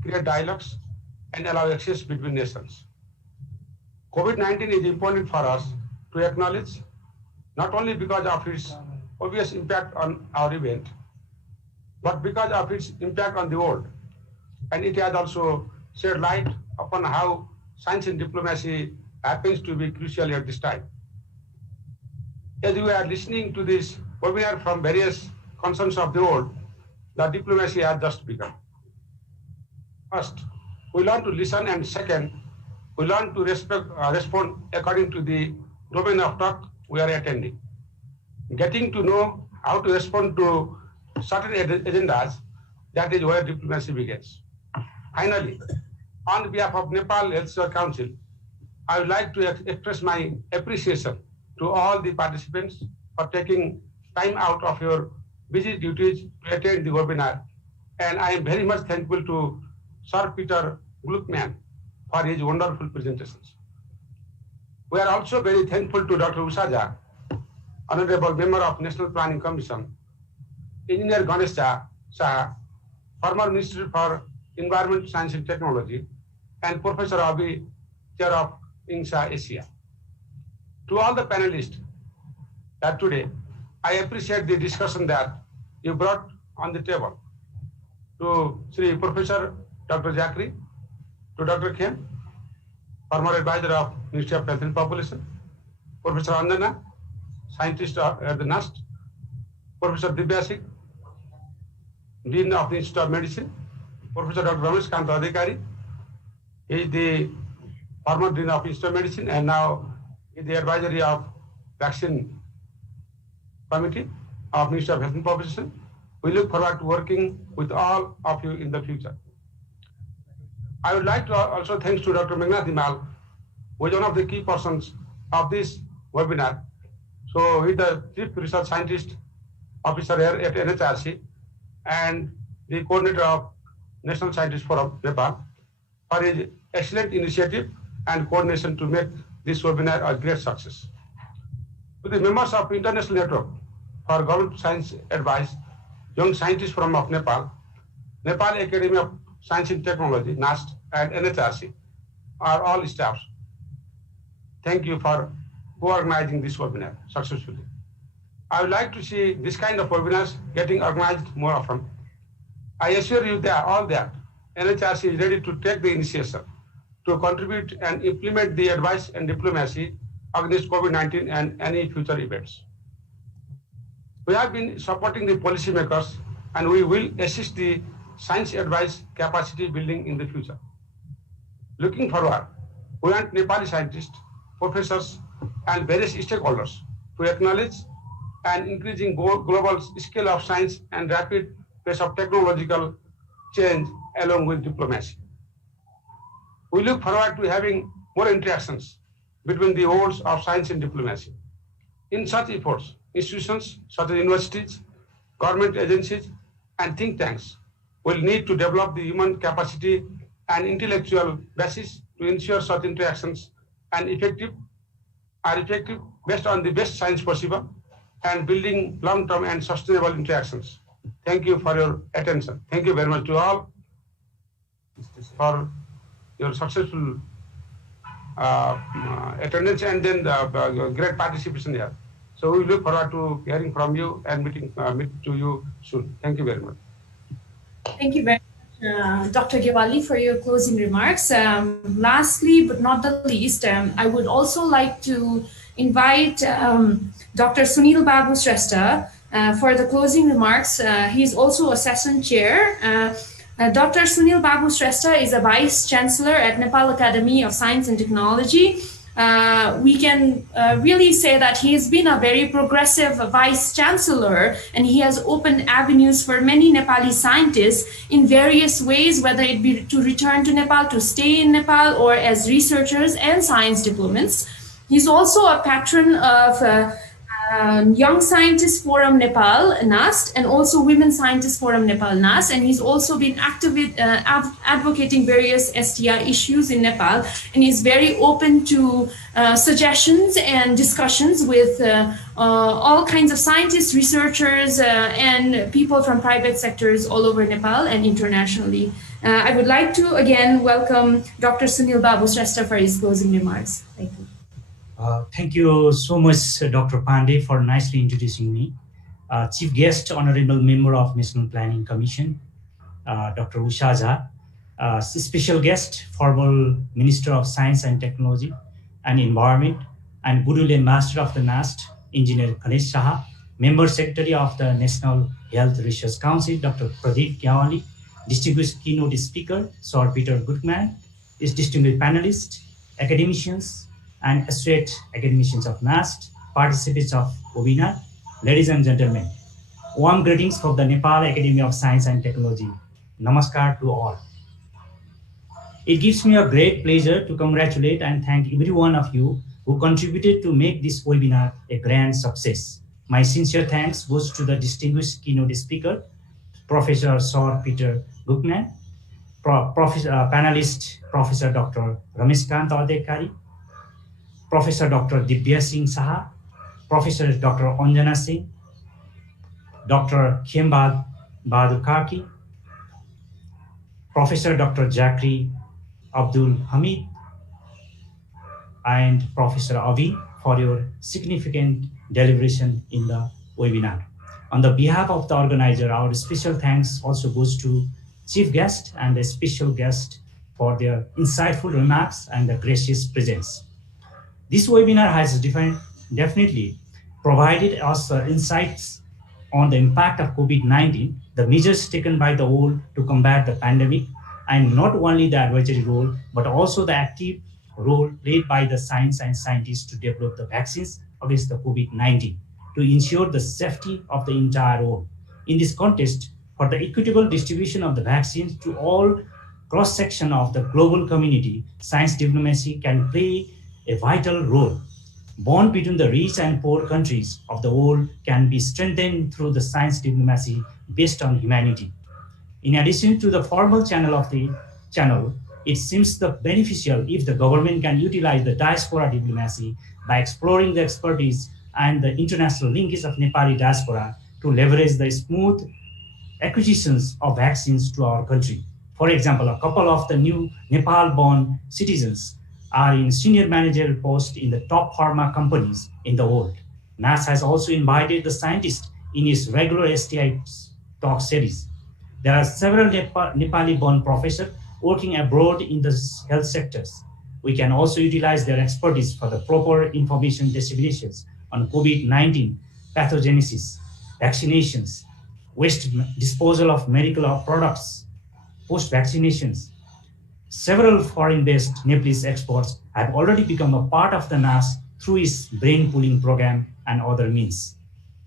create dialogues, and allow access between nations. COVID-19 is important for us to acknowledge, not only because of its obvious impact on our event, but because of its impact on the world. And it has also shed light upon how science and diplomacy happens to be crucial at this time. As we are listening to this webinar from various concerns of the world, the diplomacy has just begun. First, we learn to listen, and second, we learn to respond according to the domain of talk we are attending. Getting to know how to respond to certain agendas, that is where diplomacy begins. Finally, on behalf of Nepal Health Research Council, I would like to express my appreciation to all the participants for taking time out of your busy duties to attend the webinar. And I am very much thankful to Sir Peter Gluckman for his wonderful presentations. We are also very thankful to Dr. Ushaja, Honorable Member of National Planning Commission, Engineer Ganesh Shah, former Minister for Environment, Science and Technology, and Professor Abi, Chair of INSA Asia. To all the panelists that today, I appreciate the discussion that you brought on the table. To Sri Professor Dr. Jakri, to Dr. Khem, former advisor of Ministry of Health and Population, Professor Andana, scientist at the NUST, Professor Divyasik, Dean of the Institute of Medicine, Professor Dr. Ramesh Kant Adhikari, he is the former Dean of Institute of Medicine and now is the advisory of Vaccine Committee of Ministry of Health and Population. We look forward to working with all of you in the future. I would like to also thank to Dr. Meghnad Himal, who is one of the key persons of this webinar. So he is the Chief Research Scientist Officer here at NHRC and the coordinator of National Scientist Forum, Nepal, for his excellent initiative and coordination to make this webinar a great success. To the members of International Network for Government Science Advice, Young Scientists Forum of Nepal, Nepal Academy of Science and Technology, NAST, and NHRC are all staffs. Thank you for co-organizing this webinar successfully. I would like to see this kind of webinars getting organized more often. I assure you that all that NHRC is ready to take the initiative to contribute and implement the advice and diplomacy against COVID-19 and any future events. We have been supporting the policymakers and we will assist the science advice capacity building in the future. Looking forward, we want Nepali scientists, professors, and various stakeholders to acknowledge an increasing global scale of science and rapid pace of technological change along with diplomacy. We look forward to having more interactions between the worlds of science and diplomacy. In such efforts, institutions such as universities, government agencies, and think tanks will need to develop the human capacity and intellectual basis to ensure such interactions are effective based on the best science possible and building long-term and sustainable interactions. Thank you for your attention. Thank you very much to all for your successful attendance and then the great participation here. So we look forward to hearing from you and meet to you soon. Thank you very much. Thank you very much, Dr. Gewali, for your closing remarks. Lastly, but not the least, I would also like to invite Dr. Sunil Babu Shrestha for the closing remarks. He is also a session chair. Dr. Sunil Babu Shrestha is a Vice Chancellor at Nepal Academy of Science and Technology. We can really say that he has been a very progressive Vice Chancellor and he has opened avenues for many Nepali scientists in various ways, whether it be to return to Nepal, to stay in Nepal, or as researchers and science diplomats. He's also a patron of Young Scientist Forum Nepal, NAST, and also Women Scientist Forum Nepal, NAST, and he's also been active advocating various STI issues in Nepal, and he's very open to suggestions and discussions with all kinds of scientists, researchers, and people from private sectors all over Nepal and internationally. I would like to again welcome Dr. Sunil Babu Shrestha for his closing remarks. Thank you. Thank you so much, Dr. Pandey, for nicely introducing me. Chief Guest, Honorable Member of National Planning Commission, Dr. Ushaja, Special guest, former Minister of Science and Technology and Environment, and Goodwill Ambassador of the NAST, Engineer Ganesh Saha, Member Secretary of the National Health Research Council, Dr. Pradeep Gyawali, distinguished keynote speaker, Sir Peter Goodman, is distinguished panelists, academicians, and associate academicians of NAST, participants of webinar, ladies and gentlemen, warm greetings from the Nepal Academy of Science and Technology. Namaskar to all. It gives me a great pleasure to congratulate and thank every one of you who contributed to make this webinar a grand success. My sincere thanks goes to the distinguished keynote speaker, Professor Sir Peter Goodman, panelist Professor Dr. Rameshkant Adekari, Professor Dr. Divya Singh Saha, Professor Dr. Anjana Singh, Dr. Khembad Badukaki, Professor Dr. Jakri Abdul Hamid, and Professor Avi for your significant deliberation in the webinar. On the behalf of the organizer, our special thanks also goes to chief guest and the special guest for their insightful remarks and the gracious presence. This webinar has definitely provided us insights on the impact of COVID-19, the measures taken by the world to combat the pandemic, and not only the advisory role, but also the active role played by the science and scientists to develop the vaccines against the COVID-19 to ensure the safety of the entire world. In this context, for the equitable distribution of the vaccines to all cross-section of the global community, science diplomacy can play a vital role. Bond between the rich and poor countries of the world can be strengthened through the science diplomacy based on humanity. In addition to the formal channel of the channel, it seems the beneficial if the government can utilize the diaspora diplomacy by exploring the expertise and the international linkage of Nepali diaspora to leverage the smooth acquisitions of vaccines to our country. For example, a couple of the new Nepal-born citizens are in senior managerial posts in the top pharma companies in the world. NAS has also invited the scientists in its regular STI talk series. There are several Nepali-born professors working abroad in the health sectors. We can also utilize their expertise for the proper information disseminations on COVID-19 pathogenesis, vaccinations, waste disposal of medical products, post-vaccinations. Several foreign-based Nepalese experts have already become a part of the NAS through its brain pooling program and other means.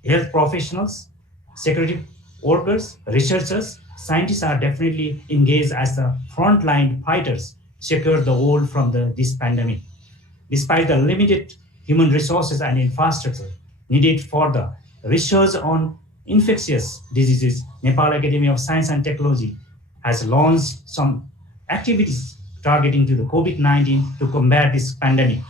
Health professionals, security workers, researchers, scientists are definitely engaged as the frontline fighters secure the world from this pandemic. Despite the limited human resources and infrastructure needed for the research on infectious diseases, Nepal Academy of Science and Technology has launched some activities targeting to the COVID-19 to combat this pandemic.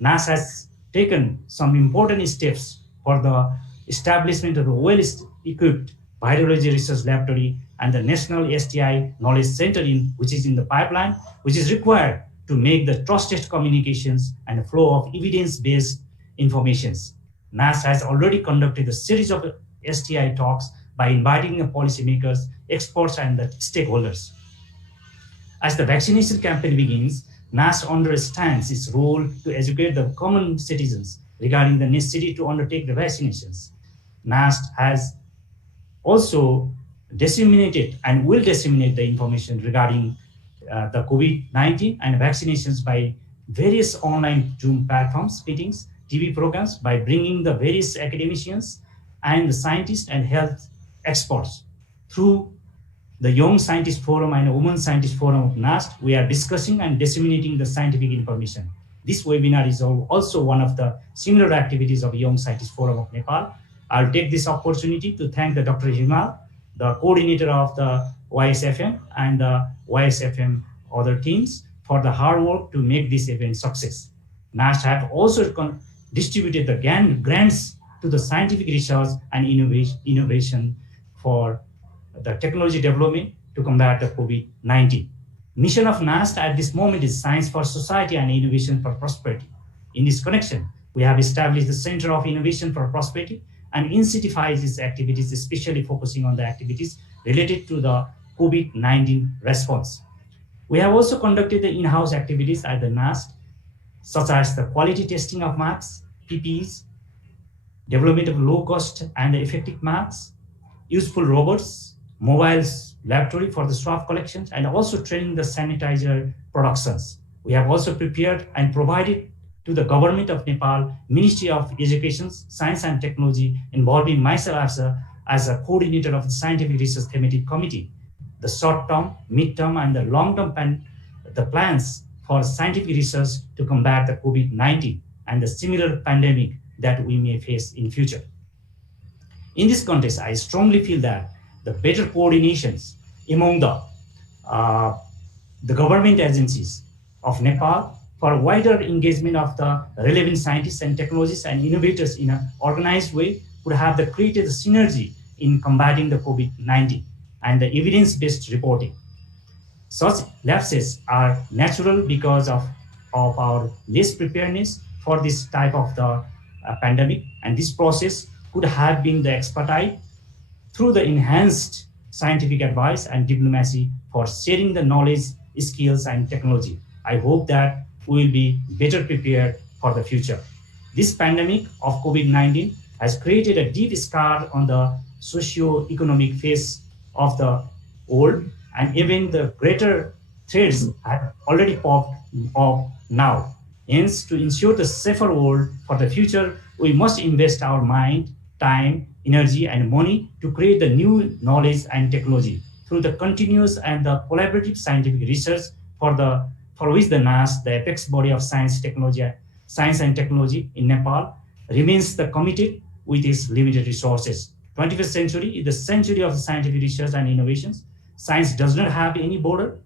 NAS has taken some important steps for the establishment of a well-equipped virology research laboratory and the National STI Knowledge Center which is in the pipeline, which is required to make the trusted communications and the flow of evidence-based informations. NAS has already conducted a series of STI talks by inviting the policymakers, experts, and the stakeholders. As the vaccination campaign begins, NAS understands its role to educate the common citizens regarding the necessity to undertake the vaccinations. NAS has also disseminated and will disseminate the information regarding the COVID-19 and vaccinations by various online Zoom platforms, meetings, TV programs, by bringing the various academicians and the scientists and health experts. Through the Young Scientist Forum and Women Scientist Forum of NAST, we are discussing and disseminating the scientific information. This webinar is also one of the similar activities of Young Scientist Forum of Nepal. I'll take this opportunity to thank the Dr. Himal, the coordinator of the YSFM and the YSFM other teams for the hard work to make this event success. NAST have also distributed the grants to the scientific research and innovation for the technology development to combat the COVID-19. Mission of NAST at this moment is Science for Society and Innovation for Prosperity. In this connection, we have established the Center of Innovation for Prosperity and incentivize its activities, especially focusing on the activities related to the COVID-19 response. We have also conducted the in-house activities at the NAST, such as the quality testing of masks, PPEs, development of low-cost and effective masks, useful robots, mobile laboratory for the swab collections, and also training the sanitizer productions. We have also prepared and provided to the Government of Nepal, Ministry of Education, Science and Technology, involving myself as a coordinator of the Scientific Research Thematic Committee, the short-term, mid-term, and the long-term plans for scientific research to combat the COVID-19 and the similar pandemic that we may face in future. In this context, I strongly feel that the better coordinations among the government agencies of Nepal for wider engagement of the relevant scientists and technologists and innovators in an organized way would have created a synergy in combating the COVID-19 and the evidence-based reporting. Such lapses are natural because of our less preparedness for this type of the pandemic, and this process could have been the expedite through the enhanced scientific advice and diplomacy for sharing the knowledge, skills, and technology. I hope that we will be better prepared for the future. This pandemic of COVID-19 has created a deep scar on the socio-economic face of the world, and even the greater threats have already popped up now. Hence, to ensure the safer world for the future, we must invest our mind, time, energy, and money to create the new knowledge and technology through the continuous and the collaborative scientific research for which the NAS, the apex body of science and technology in Nepal, remains committed with its limited resources. 21st century is the century of scientific research and innovations. Science does not have any border.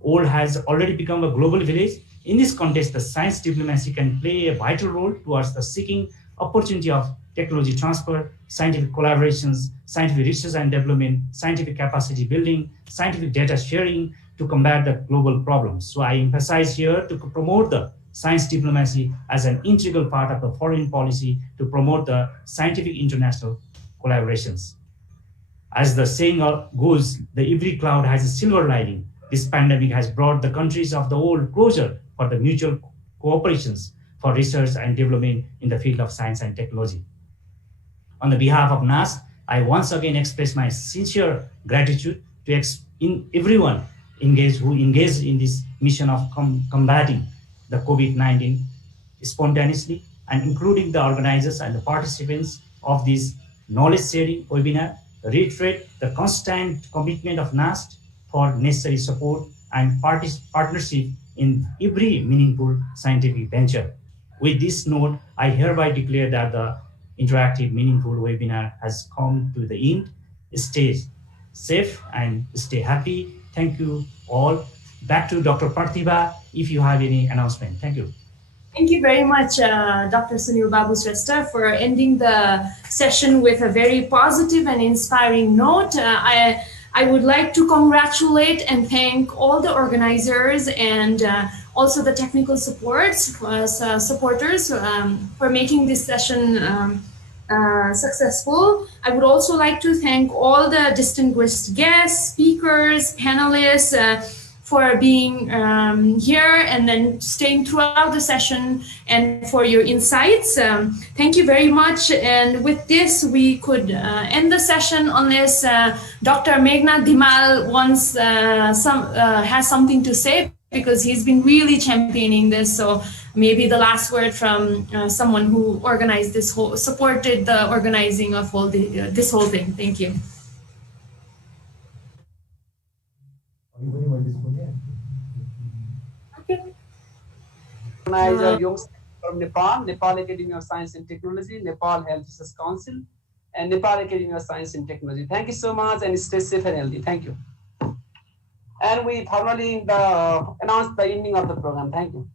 World has already become a global village. In this context, the science diplomacy can play a vital role towards the seeking opportunity of technology transfer, scientific collaborations, scientific research and development, scientific capacity building, scientific data sharing to combat the global problems. So I emphasize here to promote the science diplomacy as an integral part of the foreign policy to promote the scientific international collaborations. As the saying goes, every cloud has a silver lining. This pandemic has brought the countries of the world closer for the mutual cooperations for research and development in the field of science and technology. On the behalf of NAS, I once again express my sincere gratitude to everyone who engaged in this mission of combating the COVID-19 spontaneously, and including the organizers and the participants of this knowledge sharing webinar, reiterate the constant commitment of NAST for necessary support and partnership in every meaningful scientific venture. With this note, I hereby declare that the interactive, meaningful webinar has come to the end. Stay safe and stay happy. Thank you all. Back to Dr. Parthiba, if you have any announcement. Thank you. Thank you very much, Dr. Sunil Babu Shrestha, for ending the session with a very positive and inspiring note. I would like to congratulate and thank all the organizers and also the technical supporters for making this session successful. I would also like to thank all the distinguished guests, speakers, panelists, for being here and then staying throughout the session and for your insights. Thank you very much. And with this, we could end the session unless Dr. Meghna Dhimal has something to say, because he's been really championing this. So maybe the last word from someone who organized this supported the organizing of this whole thing. Thank you. Organizer from Nepal, Nepal Academy of Science and Technology, Nepal Health Research Council, and Nepal Academy of Science and Technology. Thank you so much and stay safe and healthy. Thank you. And we formally announced the ending of the program. Thank you.